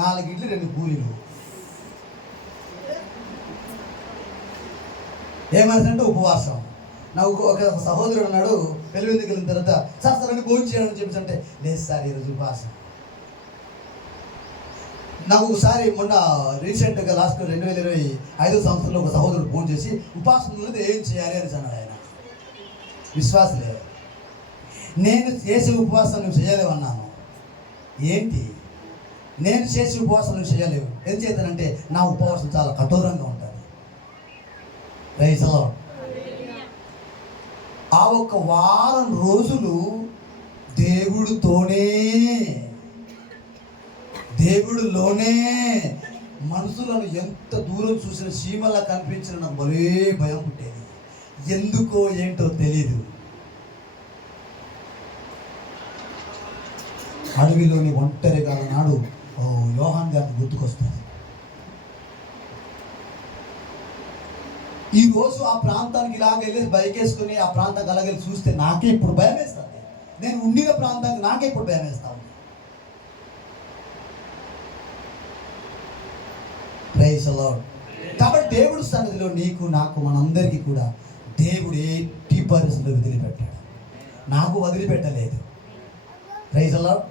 4 ఇడ్లు 2 పూరీలు. ఏమనంటే ఉపవాసం. నాకు ఒక సహోదరుడు ఉన్నాడు, పెళ్ళి ఎందుకు వెళ్ళిన తర్వాత సార్ అని భోజనం చేయాలని చెప్పేసి అంటే, లేదు సార్ ఈరోజు ఉపవాసం. నాకు ఒకసారి మొన్న రీసెంట్గా లాస్ట్ 2025 సంవత్సరంలో ఒక సహోదరుడు ఫోన్ చేసి ఉపవాసం ఉన్నది ఏం చేయాలి అని అన్నాడు. ఆయన విశ్వాసలే, నేను చేసే ఉపవాసం నువ్వు చేయలేవన్నాను. ఏంటి? నేను చేసే ఉపవాసం నువ్వు చేయలేవు. ఏం చేస్తానంటే నా ఉపవాసం చాలా కఠోరంగా ఉంటుంది. Praise the lord. ఆ ఒక్క వారం రోజులు దేవుడిలోనే మనుషులను ఎంత దూరం చూసిన సీమలా కనిపించిన నాకు భలే భయం పుట్టేది. ఎందుకో ఏంటో తెలియదు. అడవిలోని ఒంటరిగా నాడు యోహాన్ గారిని గుర్తుకొస్తుంది. ఈరోజు ఆ ప్రాంతానికి ఇలాగ వెళ్ళి బైక్ వేసుకుని ఆ ప్రాంతానికి అలాగెళ్ళి చూస్తే నాకే ఇప్పుడు భయం వేస్తుంది. నేను ఉండిన ప్రాంతానికి నాకే ఇప్పుడు భయం వేస్తా ఉంది. Praise the lord. కాబట్టి దేవుడి సన్నిధిలో నీకు నాకు మనందరికీ కూడా దేవుడు ఎట్టి పరిస్థితుల్లో వదిలిపెట్టాడు. నాకు వదిలిపెట్టలేదు. Praise the lord.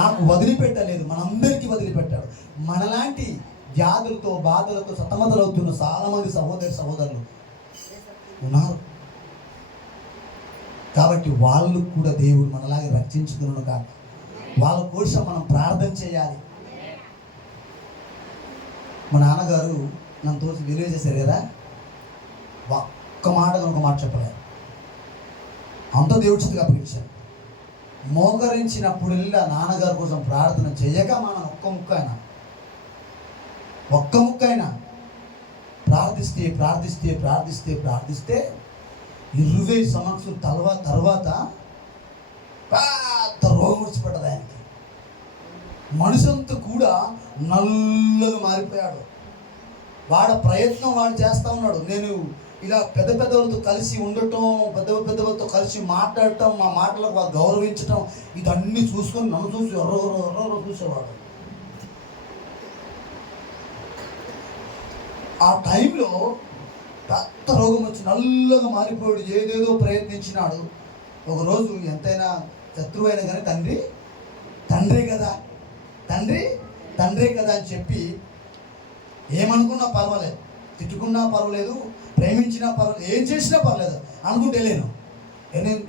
నాకు వదిలిపెట్టలేదు, మనందరికీ వదిలిపెట్టాడు. మనలాంటి వ్యాధులతో బాధలతో సతమతలవుతున్న చాలా మంది సహోదరులు ఉన్నారు. కాబట్టి వాళ్ళు కూడా దేవుడు మనలాగే రక్షించుకున్నాడు కాక వాళ్ళ కోసం మనం ప్రార్థన చేయాలి. మా నాన్నగారు నన్ను తోసి విలువ చేశారు కదా, ఒక్క మాట చెప్పలేదు. అంత దేవుడి చేతికి అప్పగించాను. మోకరించినప్పుడు వెళ్ళి నాన్నగారి కోసం ప్రార్థన చేయక మనం ఒక్క ముక్క అయినా ప్రార్థిస్తే 20 సంవత్సరాల తర్వాత పెద్ద రోగం వచ్చిపడ్డది ఆయనకి. మనిషంతా కూడా నల్లగా మారిపోయాడు. వాడు ప్రయత్నం వాడు చేస్తూ ఉన్నాడు. నేను ఇలా పెద్ద పెద్దవాళ్ళతో కలిసి ఉండటం, పెద్దవాళ్ళతో కలిసి మాట్లాడటం, మా మాటలకు వాళ్ళు గౌరవించటం, ఇదన్నీ చూసుకొని నన్ను చూసి ఎర్ర చూసేవాడు. ఆ టైంలో పెద్ద రోగం వచ్చి నల్లగా మారిపోయాడు. ఏదేదో ప్రయత్నించినాడు. ఒకరోజు ఎంతైనా శత్రువు అయినా కానీ తండ్రే కదా అని చెప్పి ఏమనుకున్నా పర్వాలేదు, తిట్టుకున్నా పర్వాలేదు, ప్రేమించినా పర్వాలేదు, ఏం చేసినా పర్లేదు అనుకుంటే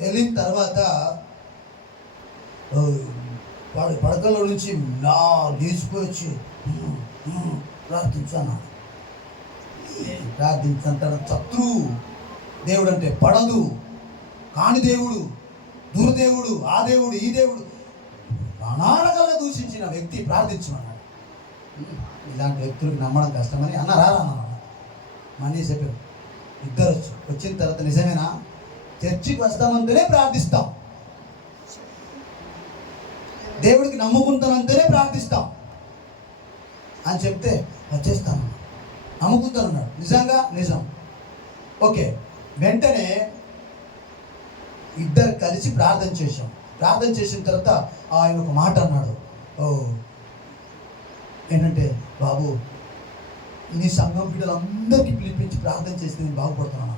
వెళ్ళిన తర్వాత వాడు పడకల్లో నుంచి నా లేచిపోయి వచ్చి ప్రార్థించంటాడు. శత్రువు దేవుడు అంటే పడదు, కాని దేవుడు, దుర్దేవుడు, ఆ దేవుడు, ఈ దేవుడు నానారకాలుగా దూషించిన వ్యక్తి ప్రార్థించమన్నాడు. ఇలాంటి వ్యక్తులకు నమ్మడం కష్టమని అన్నారా మనీ చెప్పారు. ఇద్దరు వచ్చిన తర్వాత నిజమేనా, చర్చికి వస్తామంటేనే ప్రార్థిస్తాం, దేవుడికి నమ్ముకుంటానంటేనే ప్రార్థిస్తాం అని చెప్తే వచ్చేస్తాను, నమ్ముకుంటానన్నాడు. నిజంగా నిజం. ఓకే, వెంటనే ఇద్దరు కలిసి ప్రార్థన చేశాం. ప్రార్థన చేసిన తర్వాత ఆయన ఒక మాట అన్నాడు. ఏంటంటే, బాబు నీ సంఘం బిడ్డలందరికీ పిలిపించి ప్రార్థన చేసి నేను బాగుపడుతున్నాను.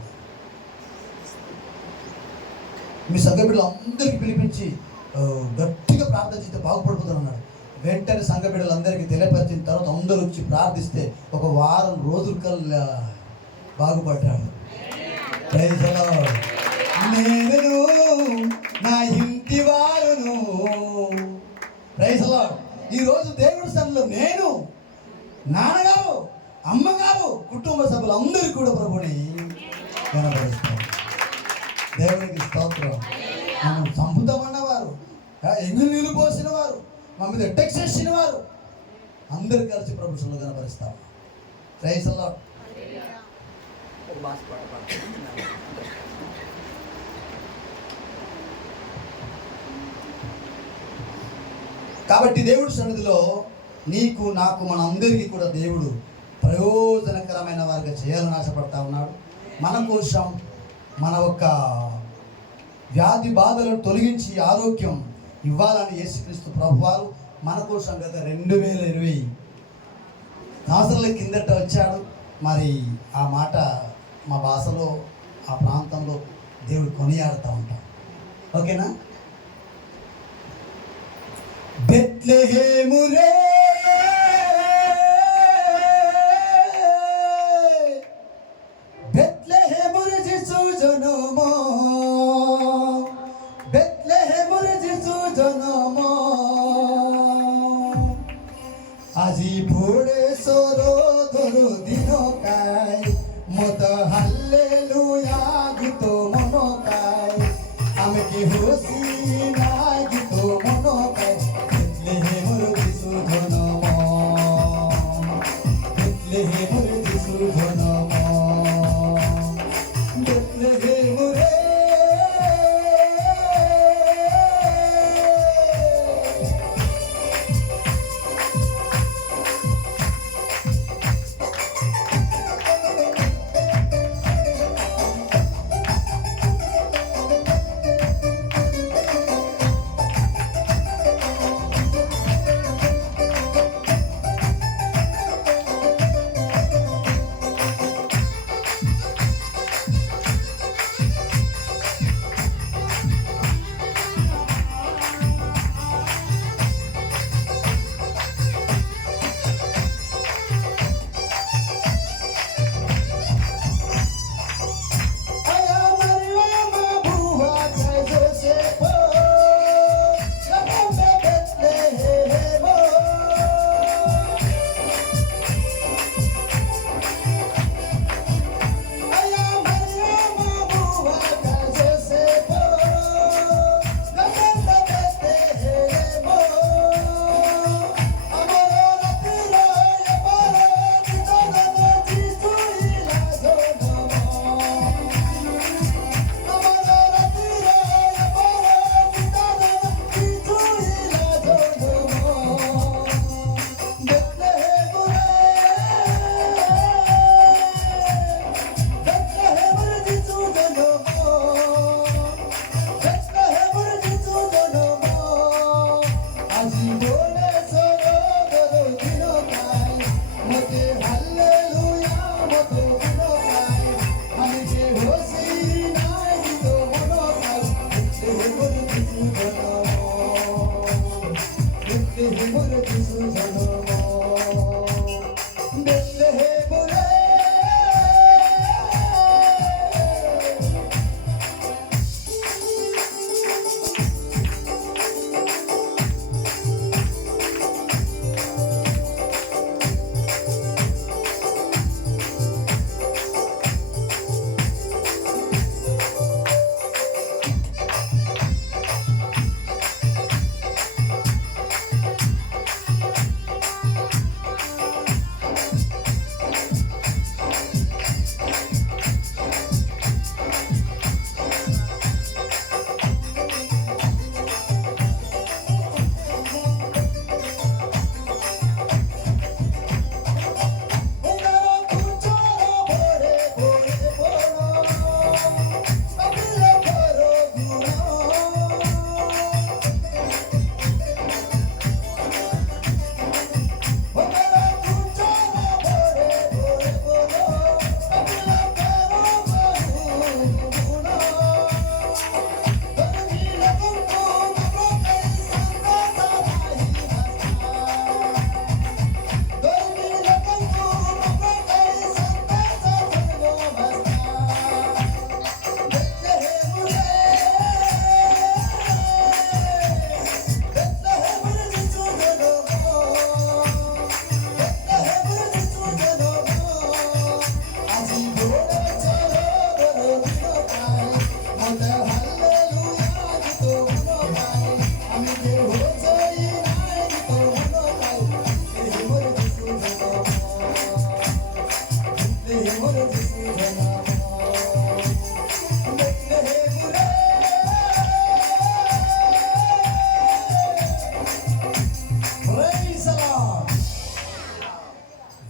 మీ సంఘ బిడ్డలందరికీ పిలిపించి గట్టిగా ప్రార్థన చేస్తే బాగుపడిపోతున్నాడు. వెంటనే సంఘ బిడ్డలందరికీ తెలియపరిచిన తర్వాత అందరూ వచ్చి ప్రార్థిస్తే ఒక వారం రోజుల కల్లా బాగుపడ్డాడు. Praise the lord. నేను నా ఇంటి వారును, ప్రైజ్ ది లార్డ్. ఈరోజు దేవుడి సన్నిధిలో నేను, నాన్నగారు, అమ్మగారు, కుటుంబ సభ్యులు అందరికీ కూడా ప్రభుని కనబరుస్తాను. దేవునికి స్తోత్రం. నన్ను చంపుతామన్నవారు, ఎంగిల్ నీళ్ళు పోసిన వారు, మా మీద అటాక్ చేసిన వారు అందరు కలిసి ప్రభు సన్నిధిలో కనబరుస్తాం. Praise the lord. కాబట్టి దేవుడి సన్నిధిలో నీకు, నాకు, మన అందరికీ కూడా దేవుడు ప్రయోజనకరమైన వారిగా చేయాలని ఆశపడతా ఉన్నాడు. మన కోసం మన యొక్క వ్యాధి బాధలను తొలగించి ఆరోగ్యం ఇవ్వాలని యేసుక్రీస్తు ప్రభువారు మన కోసం గత 2020 సంవత్సరాల కిందట వచ్చాడు. మరి ఆ మాట మా భాషలో, ఆ ప్రాంతంలో దేవుడు కొనియాడుతూ ఉంటాం. ఓకేనా? బెత్లెహేము రే, బెత్లెహేము రే যিশু জনম, বেথলেহেম রে যিশু জনম, আজি ভোরে সরোদর দিন কাই, মত হাল্লেলুয়া গীত মন কাই, আমি কি হোসি না গীত মন কাই, বেথলেহেম রে যিশু জনম, বেথলেহেম রে যিশু জনম, বেথলেহেম রে।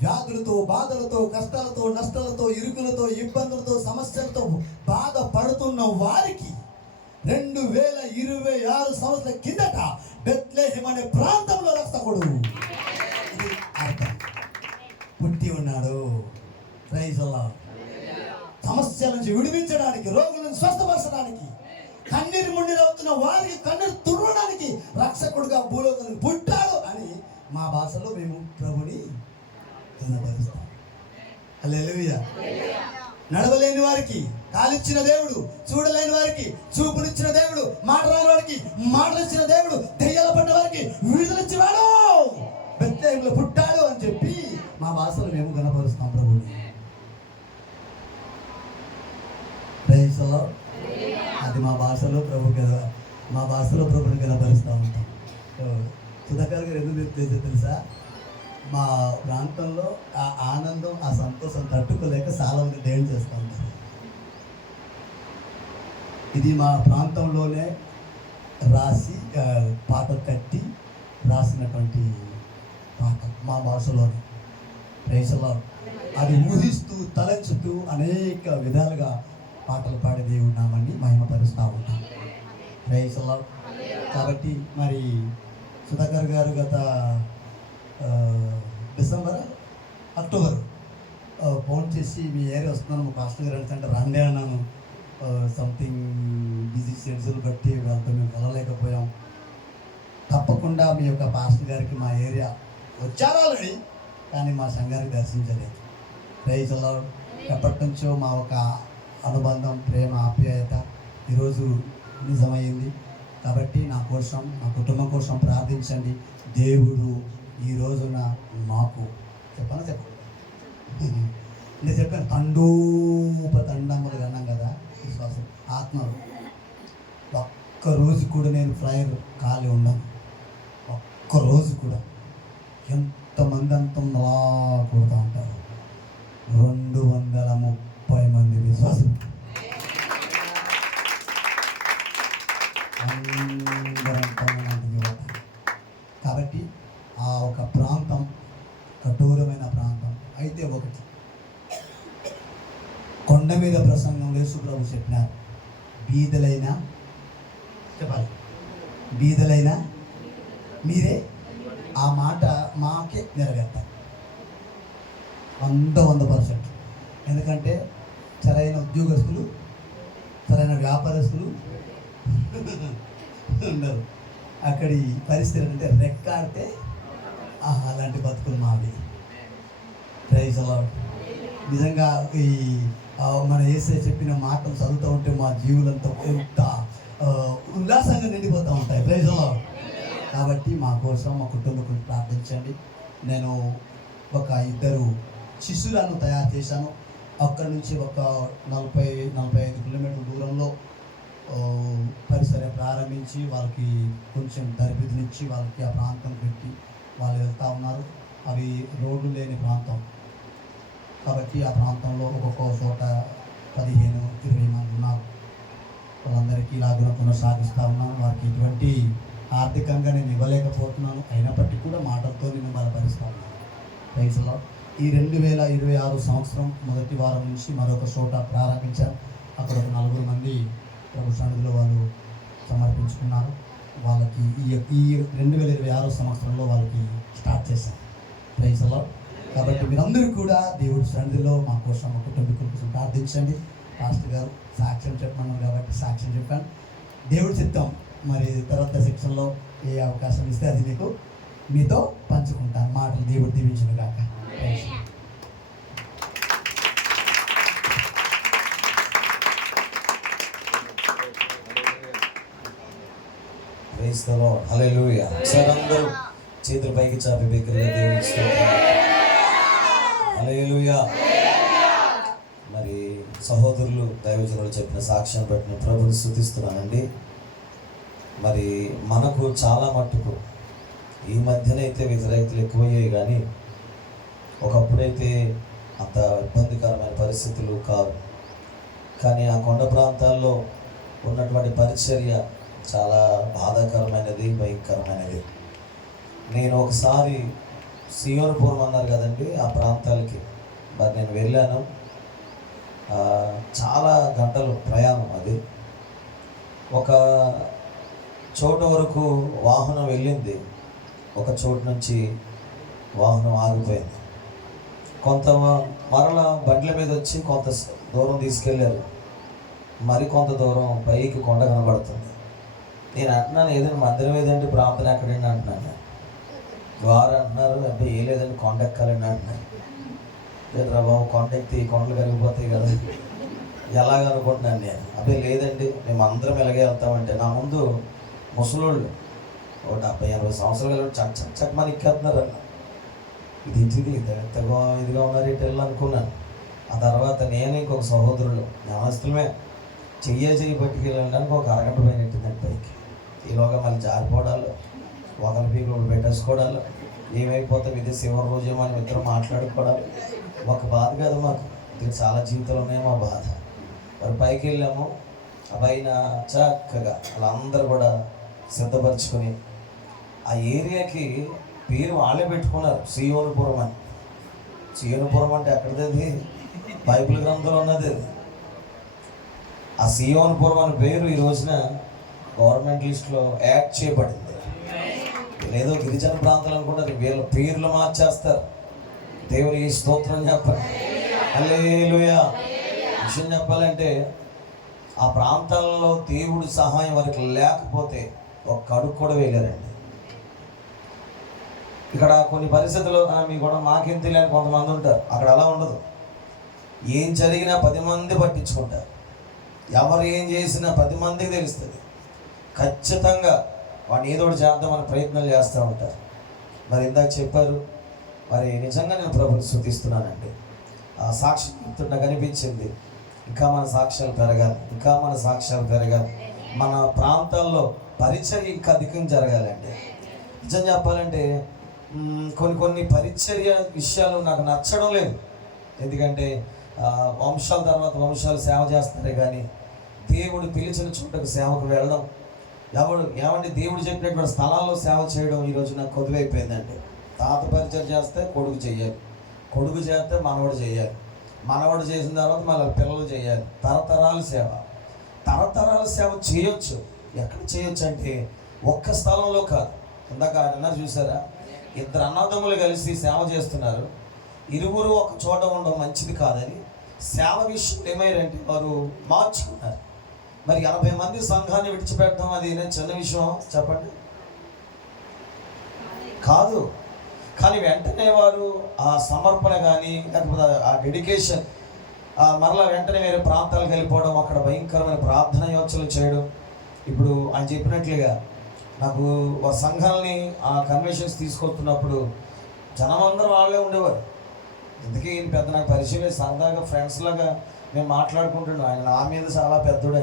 వ్యాధులతో, బాధలతో, కష్టాలతో, నష్టాలతో, ఇరుకులతో, ఇబ్బందులతో, సమస్యలతో బాధపడుతున్న వారికి 2026 సంవత్సరాల కిందట బెత్లెహేమ్ అనే ప్రాంతంలో రక్షకుడు ఇది అర్థం పుట్టి ఉన్నాడు. ప్రైజ్ అల్లాహ్. సమస్యల నుంచి విడిపించడానికి, రోగుల నుంచి స్వస్థపరచడానికి, కన్నీరు మున్నీరవుతున్న వారికి కన్నీరు తుడవడానికి రక్షకుడుగా భూలోకానికి పుట్టాడు అని మా భాషలో మేము ప్రభుని కనబరుస్తాం. హల్లెలూయా. నడవలేని వారికి కాలిచ్చిన దేవుడు, చూడలేని వారికి చూపునిచ్చిన దేవుడు, మాట్లాడిన వారికి మాటలిచ్చిన దేవుడు, దెయ్యాల పడ్డ వారికి విడుదలిచ్చేవాడు బెత్లెహేములో పుట్టాడు అని చెప్పి మా భాషలో మేము కనబరుస్తాం ప్రభుని. Praise the lord. అది మా భాషలో ప్రభు కదా, మా భాషలో ప్రభుని కనబరుస్తూ ఉంటాం. సుధాకర్ గారు ఎందుకు తెలుసా, మా ప్రాంతంలో ఆ ఆనందం, ఆ సంతోషం తట్టుకోలేక చాలా మంది డ్యాన్స్ చేస్తూ ఉంటారు. ఇది మా ప్రాంతంలోనే రాసి పాట కట్టి రాసినటువంటి పాట మా భాషలోనే. Praise the lord. అది ఊహిస్తూ తలంచుతూ అనేక విధాలుగా పాటలు పాడే దేవుడు నామని మహిమపరుస్తూ ఉంటాం. Praise the lord. కాబట్టి మరి సుధాకర్ గారు గత అక్టోబర్ ఫోన్ చేసి మీ ఏరియా వస్తున్నాను, మా పాస్టర్ గారు అంటే రండి అన్నాను. సంథింగ్ బిజీ షెడ్యూల్ బట్టి వాళ్ళతో మేము కలవలేకపోయాం. తప్పకుండా మీ యొక్క పాస్టర్ గారికి మా ఏరియా వచ్చారు ఆల్రెడీ, కానీ మా సంఘానికి దర్శించలేదు. Praise the lord. ఎప్పటి నుంచో మా ఒక అనుబంధం, ప్రేమ, ఆప్యాయత ఈరోజు నిజమైంది. కాబట్టి నా కోసం, నా కుటుంబం కోసం ప్రార్థించండి. దేవుడు ఈ రోజున మాకు చెప్పను నేను చెప్పాను, తండములు అన్నాం కదా, విశ్వాసం ఆత్మలు. ఒక్కరోజు కూడా నేను ఫ్రైర్ ఖాళీ ఉన్నాను. ఒక్కరోజు కూడా ఎంతమంది అంతలా కొడుతూ ఉంటారు. 230 మంది విశ్వాసం. కాబట్టి ఆ ఒక ప్రాంతం కఠోరమైన ప్రాంతం. అయితే ఒకటి, కొండ మీద ప్రసంగం యేసు ప్రభు చెప్పినారు, బీదలైనా చెప్పాలి, బీదలైనా మీరే. ఆ మాట మాకే నెరవేర్తారు 100%. ఎందుకంటే సరైన ఉద్యోగస్తులు, సరైన వ్యాపారస్తులు ఉండరు. అక్కడి పరిస్థితి అంటే రెక్కాడితే అలాంటి బతుకులు మావి. Praise lord. నిజంగా ఈ మన యేసే చెప్పిన మాటలు చదువుతూ ఉంటే మా జీవులంతా ఎంత ఉల్లాసంగా నిండిపోతూ ఉంటాయి. Praise lord. కాబట్టి మా కోసం మా కుటుంబం ప్రార్థించండి. నేను ఒక 2 శిష్యులను తయారు చేశాను. అక్కడి నుంచి ఒక 40-45 కిలోమీటర్ల దూరంలో పరిసరం ప్రారంభించి వాళ్ళకి కొంచెం తరబిదినిచ్చి వాళ్ళకి ఆ ప్రాంతం పెట్టి వాళ్ళు వెళ్తూ ఉన్నారు. అవి రోడ్లు లేని ప్రాంతం కాబట్టి ఆ ప్రాంతంలో ఒక్కొక్క చోట 15-20 మంది ఉన్నారు. వాళ్ళందరికీ ఇలాగున కొనసాగిస్తూ ఉన్నాను. వారికి ఎటువంటి ఆర్థికంగా నేను ఇవ్వలేకపోతున్నాను, అయినప్పటికీ కూడా మాటలతో నేను బలపరుస్తూ ఉన్నాను. Praise lord. ఈ 2026 సంవత్సరం మొదటి వారం నుంచి మరొక చోట ప్రారంభించాను. అక్కడ ఒక 4 మంది ప్రభు సన్నిధిలో వాళ్ళు సమర్పించుకున్నారు. వాళ్ళకి ఈ 2026 సంవత్సరంలో వాళ్ళకి స్టార్ట్ చేశాను. Praise lord. కాబట్టి మీరందరూ కూడా దేవుడి సన్నిధిలో మా కోసం మా కుటుంబీకుల కోసం ప్రార్థించండి. పాస్టర్ గారు సాక్ష్యం చెప్పమన్నారు కాబట్టి సాక్ష్యం చెప్పాను. దేవుడి చిత్తం మరి తర్వాత సెక్షన్లో ఏ అవకాశం ఇస్తే అది మీతో పంచుకుంటాను. మాటలు దేవుడు దీవించును గాక. Praise the lord. హల్లెలూయా. ఒకసారి అందరూ చేతులు పైకి చాపి బిగ్గరగా దేవునికి స్తోత్రం. హల్లెలూయా. మరి సహోదరులు దైవజనులు చెప్పిన సాక్ష్యం బట్టి నేను ప్రభుని స్తుతిస్తున్నానండి. మరి మనకు చాలా మట్టుకు ఈ మధ్యనైతే వ్యతిరేకతలు ఎక్కువయ్యాయి, కానీ ఒకప్పుడైతే అంత ఇబ్బందికరమైన పరిస్థితులు కావు. కానీ ఆ కొండ ప్రాంతాల్లో ఉన్నటువంటి పరిచర్య చాలా బాధాకరమైనది, భయంకరమైనది. నేను ఒకసారి సియోనుపురం అన్నారు కదండి, ఆ ప్రాంతాలకి మరి నేను వెళ్ళాను. చాలా గంటలు ప్రయాణం. అది ఒక చోట వరకు వాహనం వెళ్ళింది, ఒక చోటు నుంచి వాహనం ఆగిపోయింది. కొంత మరల బండ్ల మీద వచ్చి కొంత దూరం తీసుకెళ్ళారు. మరి కొంత దూరం పైకి కొండ కనబడుతుంది. నేను అంటున్నాను, ఏదైనా మందిరం ఏదండి, ప్రార్థన ఎక్కడండి అంటున్నాను. వారు అంటున్నారు, అబ్బాయి ఏ లేదండి, కొండ ఎక్కాలండి అంటున్నారు. లేదురా బాబు, కొండ ఎక్కితే ఈ కొండలు కరిగిపోతాయి కదా, ఎలాగనుకుంటున్నాను నేను. అబ్బాయి లేదండి, మేము అందరం ఇలాగే వెళ్తామంటే నా ముందు ముసలోళ్ళు ఒక 70-80 సంవత్సరాలు చక్క మన ఎక్కేస్తున్నారు అన్న. ఇది ఎంతగా ఇదిగా ఉన్నారు ఇటు వెళ్ళాలనుకున్నాను. ఆ తర్వాత నేను ఇంకొక సహోదరులు జ్ఞానస్తులమే చెయ్యి పట్టుకెళ్ళడానికి ఒక అరగంట పైన ఎట్టిందండి పైకి. ఈలోగా మళ్ళీ జారిపోవడాలు, ఒకరి పీకులు పెట్టేసుకోవడాలు, ఏమైపోతాం ఇది చివరి రోజు మనం ఇద్దరు మాట్లాడుకోవడాలు. ఒక బాధ కాదు మాకు, ఇది చాలా జీవితాలు ఉన్నాయి మా బాధ. మరి పైకి వెళ్ళాము. ఆ పైన చక్కగా వాళ్ళందరూ కూడా సిద్ధపరచుకొని ఆ ఏరియాకి పేరు వాళ్ళే పెట్టుకున్నారు, సియోనుపురం అని. సియోనుపురం అంటే ఎక్కడిది? బైబిల్ గ్రంథంలో ఉన్నది అది. ఆ సియోనుపురం అనే పేరు ఈ రోజున గవర్నమెంట్ లిస్టులో యాడ్ చేయబడింది. లేదో గిరిజన ప్రాంతాలు అనుకుంటారు, వీళ్ళ పేర్లు మార్చేస్తారు. దేవునికి స్తోత్రం చెప్పండి. హల్లెలూయా. విషయం చెప్పాలంటే ఆ ప్రాంతాలలో దేవుడి సహాయం వారికి లేకపోతే ఒక అడుగు కూడా వేయలేరండి. ఇక్కడ కొన్ని పరిస్థితుల్లో మీకు కూడా మాకేం తెలియని కొంతమంది ఉంటారు. అక్కడ అలా ఉండదు. ఏం జరిగినా 10 మంది పట్టించుకుంటారు. ఎవరు ఏం చేసినా 10 మందికి తెలుస్తుంది. ఖచ్చితంగా వాడిని ఏదో ఒకటి చేద్దామని ప్రయత్నాలు చేస్తూ ఉంటారు. మరి ఇందాక చెప్పారు, మరి నిజంగా నేను ప్రభుని స్తుతిస్తున్నానండి. ఆ సాక్షి చెప్తుండగా కనిపించింది, ఇంకా మన సాక్ష్యాలు పెరగాలి, ఇంకా మన సాక్ష్యాలు పెరగాలి. మన ప్రాంతాల్లో పరిచర్య ఇంకా అధికంగా జరగాలండి. నిజం చెప్పాలంటే కొన్ని పరిచర్య విషయాలు నాకు నచ్చడం లేదు. ఎందుకంటే వంశాల తర్వాత వంశాలు సేవ చేస్తారే కానీ దేవుడు పిలిచిన చోటకు సేవకు వెళ్ళడం, ఏమంటే దేవుడు చెప్పినటువంటి స్థలాల్లో సేవ చేయడం ఈరోజు నాకు కొద్దువైపోయిందండి. తాత పరిచయం చేస్తే కొడుకు చేయాలి, కొడుకు చేస్తే మనవడు చేయాలి, మనవడు చేసిన తర్వాత మళ్ళీ పిల్లలు చేయాలి. తరతరాల సేవ చేయొచ్చు. ఎక్కడ చేయొచ్చు అంటే ఒక్క స్థలంలో కాదు. ఇందాక అన్నారు చూసారా, 2 అన్నదమ్ములు కలిసి సేవ చేస్తున్నారు. ఇరువురు ఒక చోట ఉండడం మంచిది కాదని సేవ విషయం ఏమైరంటే వారు మార్చుకున్నారు. మరి 80 మంది సంఘాన్ని విడిచిపెట్టడం అది చిన్న విషయం చెప్పండి? కాదు. కానీ వెంటనే వారు ఆ సమర్పణ కానీ లేకపోతే ఆ డెడికేషన్ మరలా వెంటనే వేరే ప్రాంతాలకు వెళ్ళిపోవడం, అక్కడ భయంకరమైన ప్రార్థన యోచనలు చేయడం. ఇప్పుడు ఆయన చెప్పినట్లుగా నాకు సంఘాలని ఆ కన్వెన్షన్స్ తీసుకొస్తున్నప్పుడు జనమందరూ వాళ్ళే ఉండేవారు. ఎందుకే ఈయన పెద్ద నాకు పరిచయం లేదు, సరదాగా ఫ్రెండ్స్ లాగా మేము మాట్లాడుకుంటున్నాం. ఆయన నా మీద చాలా పెద్దోడు.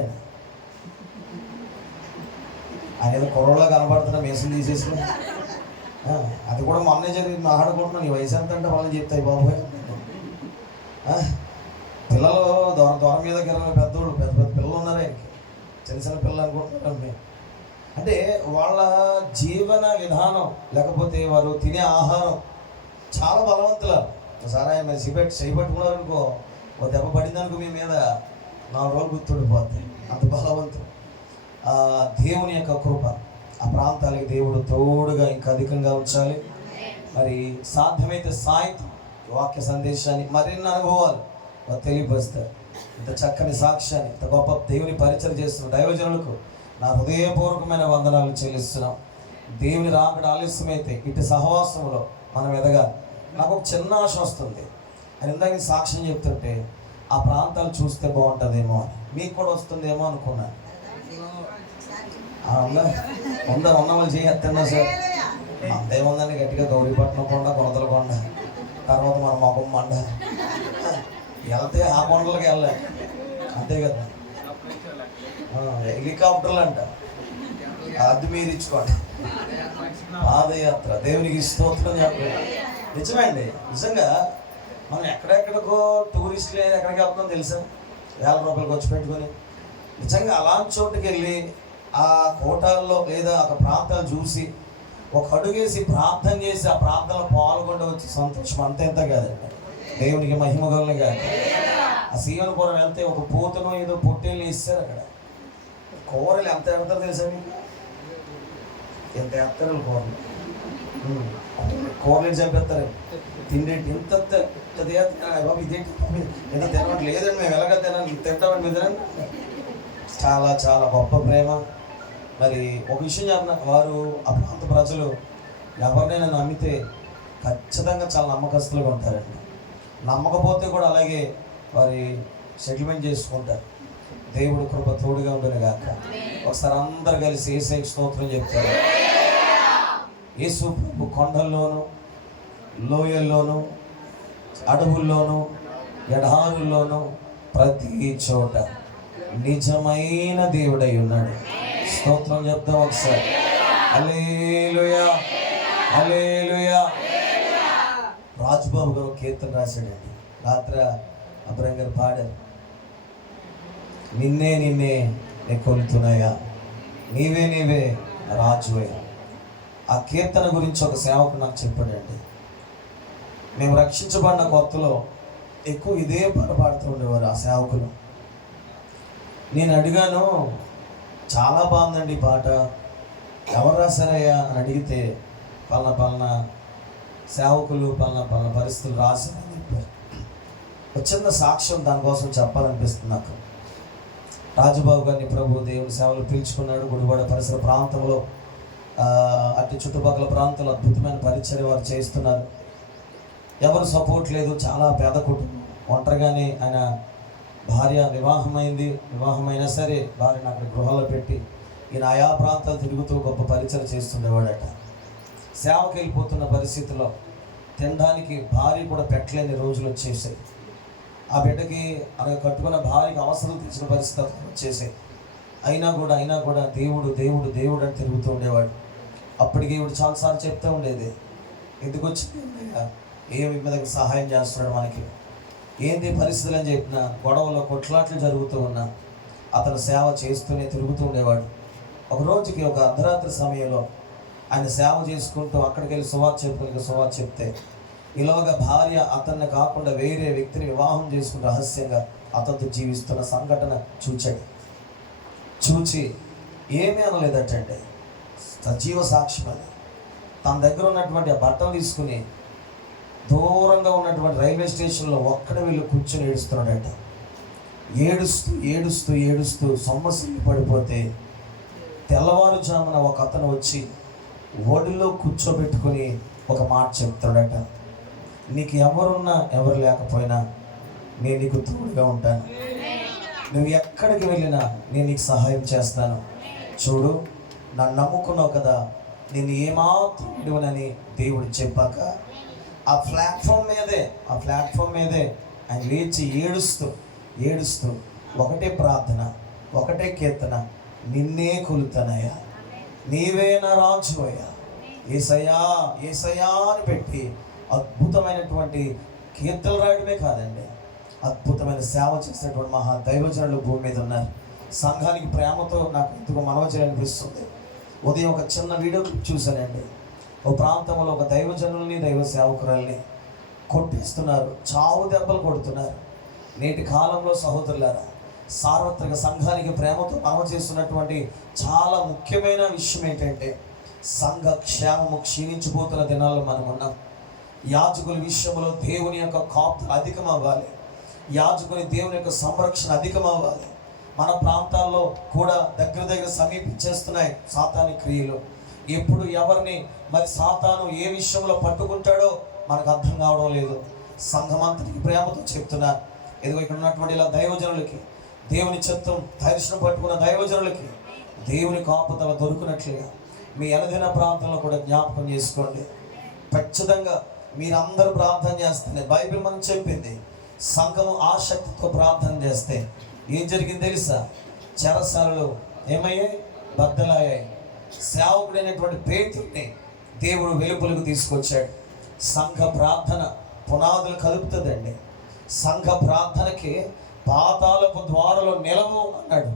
ఆయన ఏదో కుర్రలా కనబడుతున్నా మేసులు తీసేసుకుని, అది కూడా మొన్నే జరిగింది. మాట్లాడుకుంటున్నాను, నీ వయసు ఎంత అంటే వాళ్ళని చెప్తాయి బాబోయ్. పిల్లలు దూరం మీద పెద్దోళ్ళు, పెద్ద పెద్ద పిల్లలు ఉన్నారు ఆయనకి, చిన్న చిన్న పిల్లలు అనుకుంటున్నాం మేము. అంటే వాళ్ళ జీవన విధానం లేకపోతే వారు తినే ఆహారం చాలా బలవంతులు. ఒకసారి ఆయన చేపట్టుకున్నారనుకో, ఒక దెబ్బ పడిందనుకో మీ మీద 4 రోజులు గుర్తుండిపోతాయి, అంత బలవంతులు. దేవుని యొక్క కృప ఆ ప్రాంతాలకి దేవుడు తోడుగా ఇంకా అధికంగా ఉంచాలి. మరి సాధ్యమైతే సాయంత్రం వాక్య సందేశాన్ని మరిన్ని అనుభవాలు తెలియపరుస్తారు. ఇంత చక్కని సాక్ష్యాన్ని, ఇంత గొప్ప దేవుని పరిచయం చేస్తున్న దైవజనులకు నా హృదయపూర్వకమైన వందనాలు చెల్లిస్తున్నాం. దేవుని రాకడ ఆలస్యమైతే ఇటు సహవాసంలో మనం ఎదగాలి. నాకు ఒక చిన్న ఆశ వస్తుంది. అని ఇందాక సాక్ష్యం చెప్తుంటే ఆ ప్రాంతాలు చూస్తే బాగుంటుందేమో అని, మీకు కూడా వస్తుందేమో అనుకున్నాను. ఉన్న వాళ్ళు చేయొస్తున్నా సార్, అంతేముందని గట్టిగా గౌరీపట్నం కొండ, కొనతల కొండ, తర్వాత మన మొగం మండ వెళ్తే ఆ కొండలకి వెళ్ళాలి, అంతే కదా. హెలికాప్టర్లు అంట, అది మీరు ఇచ్చుకోండి. పాదయాత్ర దేవునికి స్తోత్రం చెప్పలేదు. నిజమే అండి, నిజంగా మనం ఎక్కడెక్కడికో టూరిస్టులు ఎక్కడికి వెళ్తాం తెలుసా, 1000 రూపాయలు ఖర్చు పెట్టుకొని. నిజంగా అలాంటి చోటుకి వెళ్ళి ఆ కోటాల్లో లేదా ఒక ప్రాంతాలు చూసి ఒక అడుగేసి ప్రార్థన చేసి ఆ ప్రార్థనలో పాల్గొండ వచ్చి సంతోషం అంత ఎంత కాదండి, దేవునికి మహిమ గల కాదు. ఆ సీవనపురం వెళ్తే ఒక పూతను ఏదో పొట్టేళ్ళు ఇస్తారు. అక్కడ కూరలు ఎంత ఎడతారు తెలుసా మీకు, ఎంత ఎత్తారు కూరలు చంపేస్తారు. తిండి ఇంత బాబు ఇదేంటి ఎంత తినడం లేదండి, మేము ఎలాగ తింటామండి మీరు తినండి. చాలా చాలా గొప్ప ప్రేమ. మరి ఒక విషయం చెప్పిన, వారు ఆ ప్రాంత ప్రజలు ఎవరినైనా నమ్మితే ఖచ్చితంగా చాలా నమ్మకస్తులుగా ఉంటారండి. నమ్మకపోతే కూడా అలాగే వారి సెటిల్మెంట్ చేసుకుంటారు. దేవుడు కృప తోడుగా ఉండను గాక. ఒకసారి అందరు కలిసి యేసుకి స్తోత్రం చెప్తారు. యేసు ప్రభు కొండల్లోనూ, లోయల్లోనూ, అడవుల్లోనూ, ఎడారుల్లోనూ, ప్రతి చోట నిజమైన దేవుడై ఉన్నాడు. స్తోత్రం చెప్తాం ఒకసారి. హల్లెలూయా, హల్లెలూయా. రాజుబాబు గారు కీర్తన రాశాడండి, రాత్రి అబ్రహం గారు పాడారు. నిన్నే నిన్నే నే కొలుతున్నాయా, నీవే నీవే రాజువే. ఆ కీర్తన గురించి ఒక సేవకు నాకు చెప్పాడండి. మేము రక్షించబడిన కొత్తలో ఎక్కువ ఇదే పాట పాడుతూ ఉండేవారు ఆ సేవకులు. నేను అడిగాను, చాలా బాగుందండి ఈ పాట, ఎవరు రాశారయ్యా అని అడిగితే పలానా సేవకులు పలానా పరిస్థితులు రాశారని చెప్పారు. ఒక చిన్న సాక్ష్యం దానికోసం చెప్పాలనిపిస్తుంది నాకు. రాజుబాబు గారిని ప్రభు దేవుని సేవలు పిలుచుకున్నాడు. గుడివాడ పరిసర ప్రాంతంలో అటు చుట్టుపక్కల ప్రాంతాల్లో అద్భుతమైన పరిచర్య వారు చేస్తున్నారు. ఎవరు సపోర్ట్ లేదు, చాలా పేద కుటుంబం, ఒంటరిగానే ఆయన భార్య వివాహమైనా సరే భార్యను అక్కడ గృహంలో పెట్టి ఈయన ఆయా ప్రాంతాలు తిరుగుతూ గొప్ప పరిచయం చేస్తుండేవాడట. సేవకి వెళ్ళిపోతున్న పరిస్థితుల్లో తినడానికి భార్య కూడా పెట్టలేని రోజులు వచ్చేసాయి. ఆ బిడ్డకి అలా కట్టుకున్న భార్యకి అవసరం తీర్చిన పరిస్థితి వచ్చేసాయి. అయినా కూడా దేవుడు దేవుడు దేవుడు అని తిరుగుతూ ఉండేవాడు. అప్పటికి ఇవి చాలాసార్లు చెప్తూ ఉండేది, ఎందుకు వచ్చింది ఏమి మీద సహాయం చేస్తున్నాడు మనకి, ఏంటి పరిస్థితులు అని చెప్పిన, గొడవలో కొట్లాట్లు జరుగుతూ ఉన్నా అతను సేవ చేస్తూనే తిరుగుతూ ఉండేవాడు. ఒక రోజుకి ఒక అర్ధరాత్రి సమయంలో ఆయన సేవ చేసుకుంటూ అక్కడికి వెళ్ళి సువార్త చెప్తే ఇలాగా భార్య అతన్ని కాకుండా వేరే వ్యక్తిని వివాహం చేసుకుని రహస్యంగా అతనితో జీవిస్తున్న సంఘటన చూచి ఏమీ అనలేదటండి. సజీవ సాక్ష్యం అది. తన దగ్గర ఉన్నటువంటి ఆ బట్టలు తీసుకుని దూరంగా ఉన్నటువంటి రైల్వే స్టేషన్లో ఒక్కడ వెళ్ళి కూర్చొని ఏడుస్తున్నాడట. ఏడుస్తూ సొమ్మసిల్లి పడిపోతే తెల్లవారుజామున ఒక అతను వచ్చి ఒడిలో కూర్చోబెట్టుకొని ఒక మాట చెప్తాడట, నీకు ఎవరున్నా ఎవరు లేకపోయినా నేను నీకు తోడుగా ఉంటాను, నువ్వు ఎక్కడికి వెళ్ళినా నేను నీకు సహాయం చేస్తాను, చూడు నన్ను నమ్ముకున్నావు కదా, నేను ఏమాత్రం విడువనని దేవుడు చెప్పాక ఆ ప్లాట్ఫామ్ మీదే ఆయన లేచి ఏడుస్తూ ఒకటే ప్రార్థన, ఒకటే కీర్తన, నిన్నే కొలుతానయ్యా, నీవే నా రాజు అయ్యా, యేసయ్యా యేసయ్యా అని పెట్టి అద్భుతమైనటువంటి కీర్తనలు రాయడమే కాదండి, అద్భుతమైన సేవ చేసినటువంటి మహా దైవజనులు భూమి మీద ఉన్నారు. సంఘానికి ప్రేమతో నాకు ఎందుకు మనవి చేయాలనిపిస్తుంది. ఉదయం ఒక చిన్న వీడియో క్లిప్ చూశానండి. ఓ ప్రాంతంలో ఒక దైవజనుల్ని దైవ సేవకురాల్ని కొట్టిస్తున్నారు, చావు దెబ్బలు కొడుతున్నారు. నేటి కాలంలో సహోదరులారా, సార్వత్రిక సంఘానికి ప్రేమతో మనవి చేస్తున్నటువంటి చాలా ముఖ్యమైన విషయం ఏంటంటే, సంఘ క్షేమము క్షీణించిపోతున్న దినాల్లో మనం ఉన్నాం. యాజకుల విషయంలో దేవుని యొక్క కాపుదల అధికం అవ్వాలి, యాజకుని దేవుని యొక్క సంరక్షణ అధికం అవ్వాలి. మన ప్రాంతాల్లో కూడా దగ్గర సమీపించేస్తున్నాయి సాతాను క్రియలు. ఎప్పుడు ఎవరిని మరి సాతాను ఏ విషయంలో పట్టుకుంటాడో మనకు అర్థం కావడం లేదు. సంఘమంతటికి ప్రేమతో చెప్తున్నా, ఏదో ఇక్కడ ఉన్నటువంటి ఇలా దైవజనులకి, దేవుని చిత్తం దర్శనం పట్టుకున్న దైవజనులకి దేవుని కాపుదల దొరికినట్లుగా మీ అనుదిన ప్రాంతంలో కూడా జ్ఞాపకం చేసుకోండి. ఖచ్చితంగా మీరందరూ ప్రార్థన చేస్తేనే, బైబిల్ మనం చెప్పింది, సంఘము ఆసక్తితో ప్రార్థన చేస్తే ఏం జరిగింది తెలుసా? చెరసాలలో ఏమయ్యాయి? బద్దలయ్యాయి. సేవకుడైనటువంటి పేతురుని దేవుడు వెలుపలకు తీసుకొచ్చాడు. సంఘ ప్రార్థన పునాదులు కలుపుతుందండి. సంఘ ప్రార్థనకి పాతాళపు ద్వారాలు నిలవు అన్నాడు.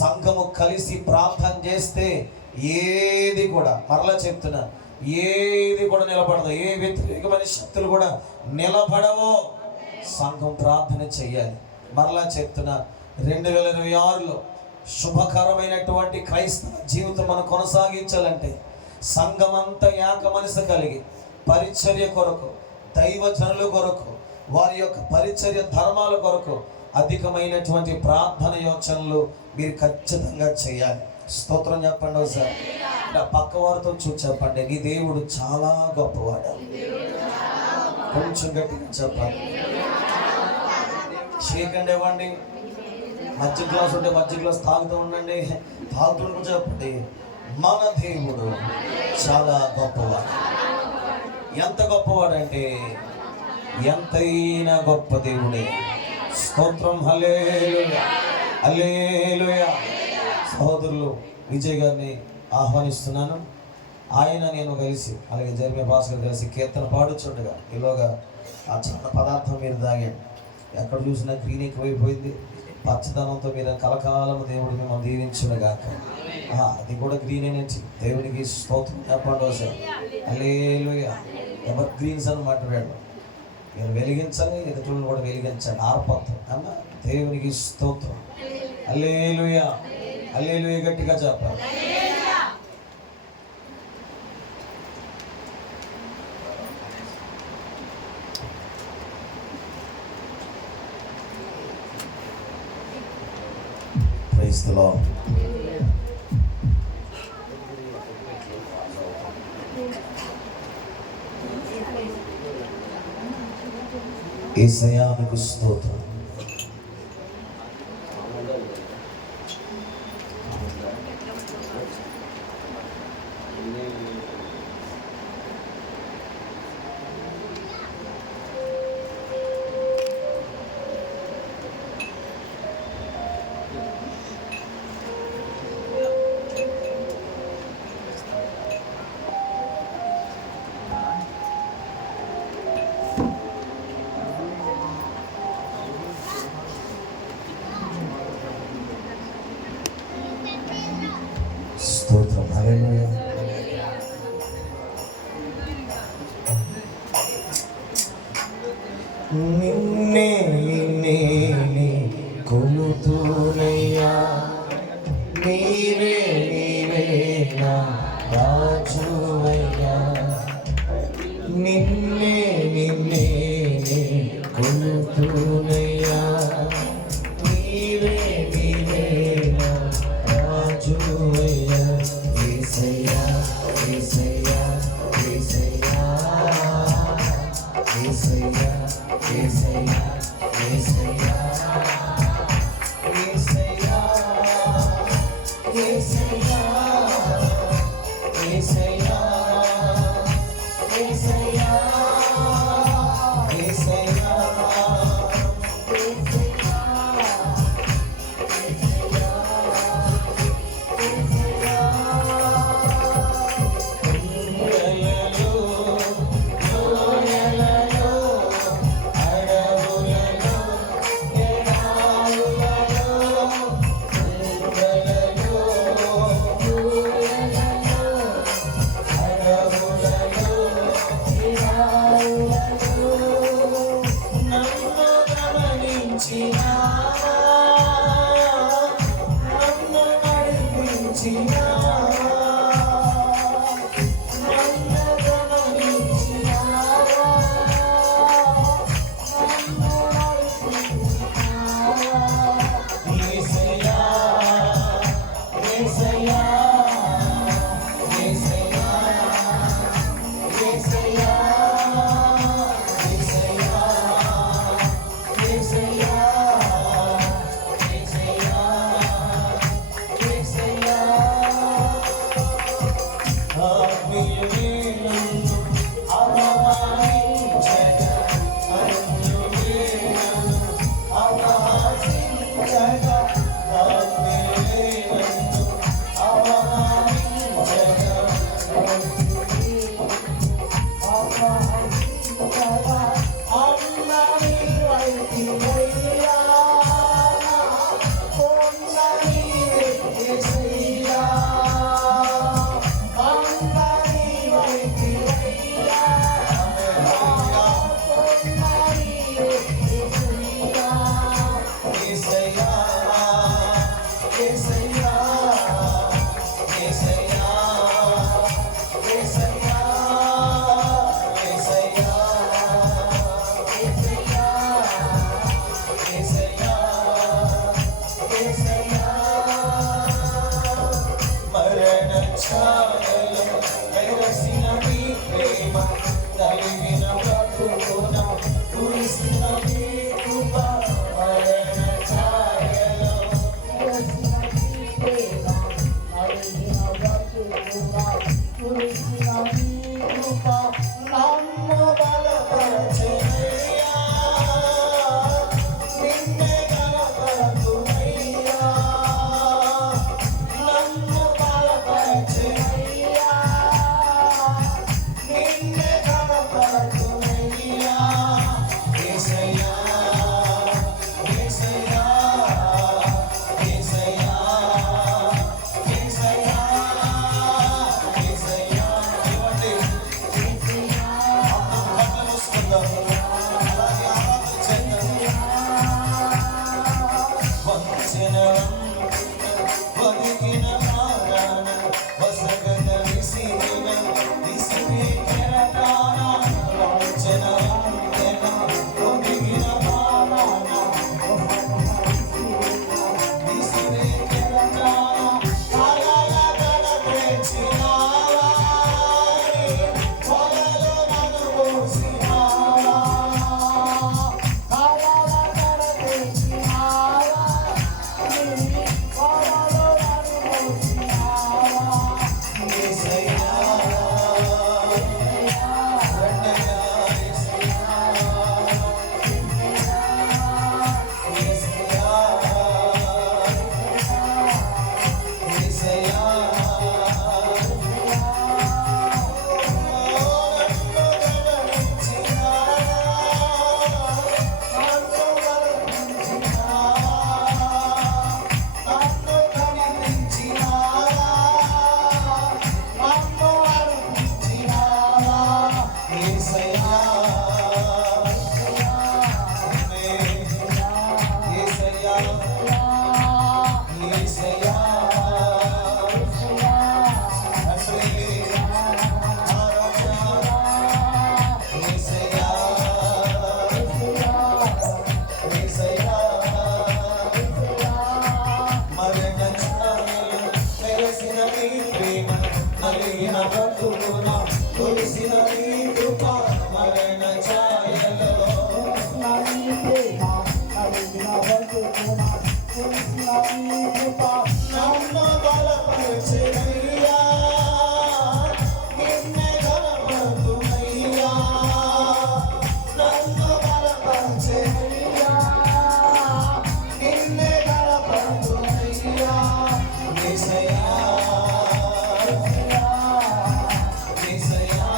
సంఘము కలిసి ప్రార్థన చేస్తే ఏది కూడా, మరలా చెప్తున్నా, ఏది కూడా నిలబడదు, ఏ వ్యతిరేకమైన శక్తులు కూడా నిలబడవో. సంఘం ప్రార్థన చెయ్యాలి. మరలా చెప్తున్నా, 2026లో శుభకరమైనటువంటి క్రైస్తవ జీవితం మనం కొనసాగించాలంటే సంఘమంతా ఏక మనసు కలిగి పరిచర్య కొరకు, దైవజనుల కొరకు, వారి యొక్క పరిచర్య ధర్మాల కొరకు అధికమైనటువంటి ప్రార్థన యోచనలు మీరు ఖచ్చితంగా చేయాలి. స్తోత్రం చెప్పండి ఒకసారి. ఇలా పక్క వారితో చూసి చెప్పండి, నీ దేవుడు చాలా గొప్పవాడు. కొంచెం గట్టిగా చెప్పాలి. చేయకండి, ఇవ్వండి. మధ్య గ్లాస్ ఉంటే మధ్య గ్లాస్ తాగుతూ ఉండండి, తాగుతుంటూ చెప్పండి, మన దేవుడు చాలా గొప్పవాడు. ఎంత గొప్పవాడంటే ఎంతైనా గొప్ప దేవుడే. స్తోత్రం. హల్లెలూయా, హల్లెలూయా. సహోదరులు విజయ్ గారిని ఆహ్వానిస్తున్నాను. ఆయన నేను కలిసి, అలాగే జర్మే భాస్కర్ కలిసి కీర్తన పాడుచుండగా ఈలోగా ఆ చిన్న పదార్థం మీరు తాగండి. ఎక్కడ చూసినా గ్రీన్ ఎక్కువైపోయింది. పచ్చదనంతో మీరు కలకాలం దేవుడు మిమ్మల్ని దీవించునుగాక. అది కూడా గ్రీన్ అనేది దేవునికి స్తోత్రం చెప్పండి ఒకసారి. హల్లెలూయా. ఎవర్ గ్రీన్స్ అనమాట. మీరు వెలిగించాలి, ఎదుటిని కూడా వెలిగించండి, ఆర్పత్వం అన్న. దేవునికి స్తోత్రం. హల్లెలూయా, హల్లెలూయా. గట్టిగా చెప్పాలి. Praise the Lord. యేసయ్యా నీకు స్తోత్రం. స్తోత్రం. హల్లెలూయా. నిన్నే నిన్నే కొలుతునయ్యా, నీవే నీవే నా రాజువయ్యా, నిన్నే నిన్నే కొలుతునయ్యా, నీవే నీవే నా రాజువయ్యా. యేసయ్యా యేసయ్యా యేసయ్యా యేసయ్యా యేసయ్యా యేసయ్యా యేసయ్యా యేసయ్యా యేసయ్యా యేసయ్యా యేసయ్యా యేసయ్యా కలిగిన బ్రతుకున కొలిసిన నీ కృప మరణ ఛాయలో నన్ను బలపరచెనయ్యా నిన్నే గణపరతునయ్యా నన్ను బలపరచెనయ్యా నిన్నే గణపరతునయ్యా యేసయ్యా యేసయ్యా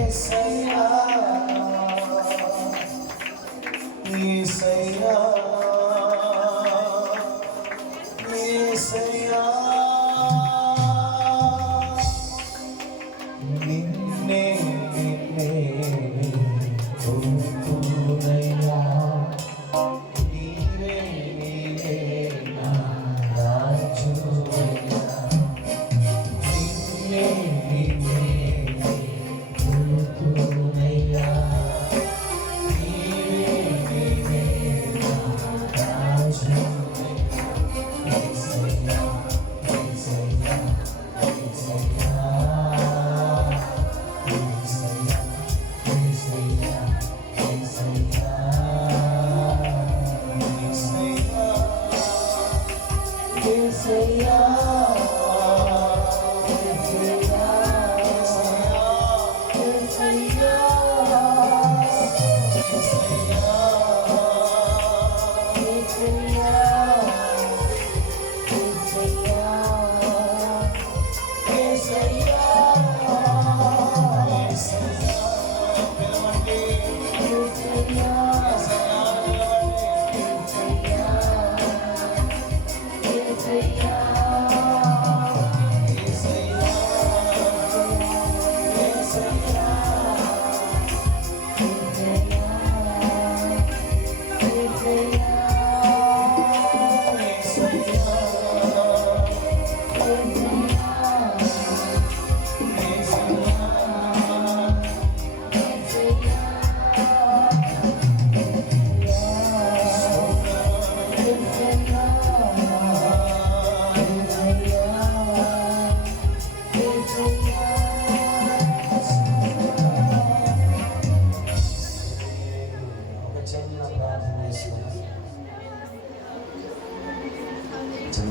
Yesaya, Yesaya.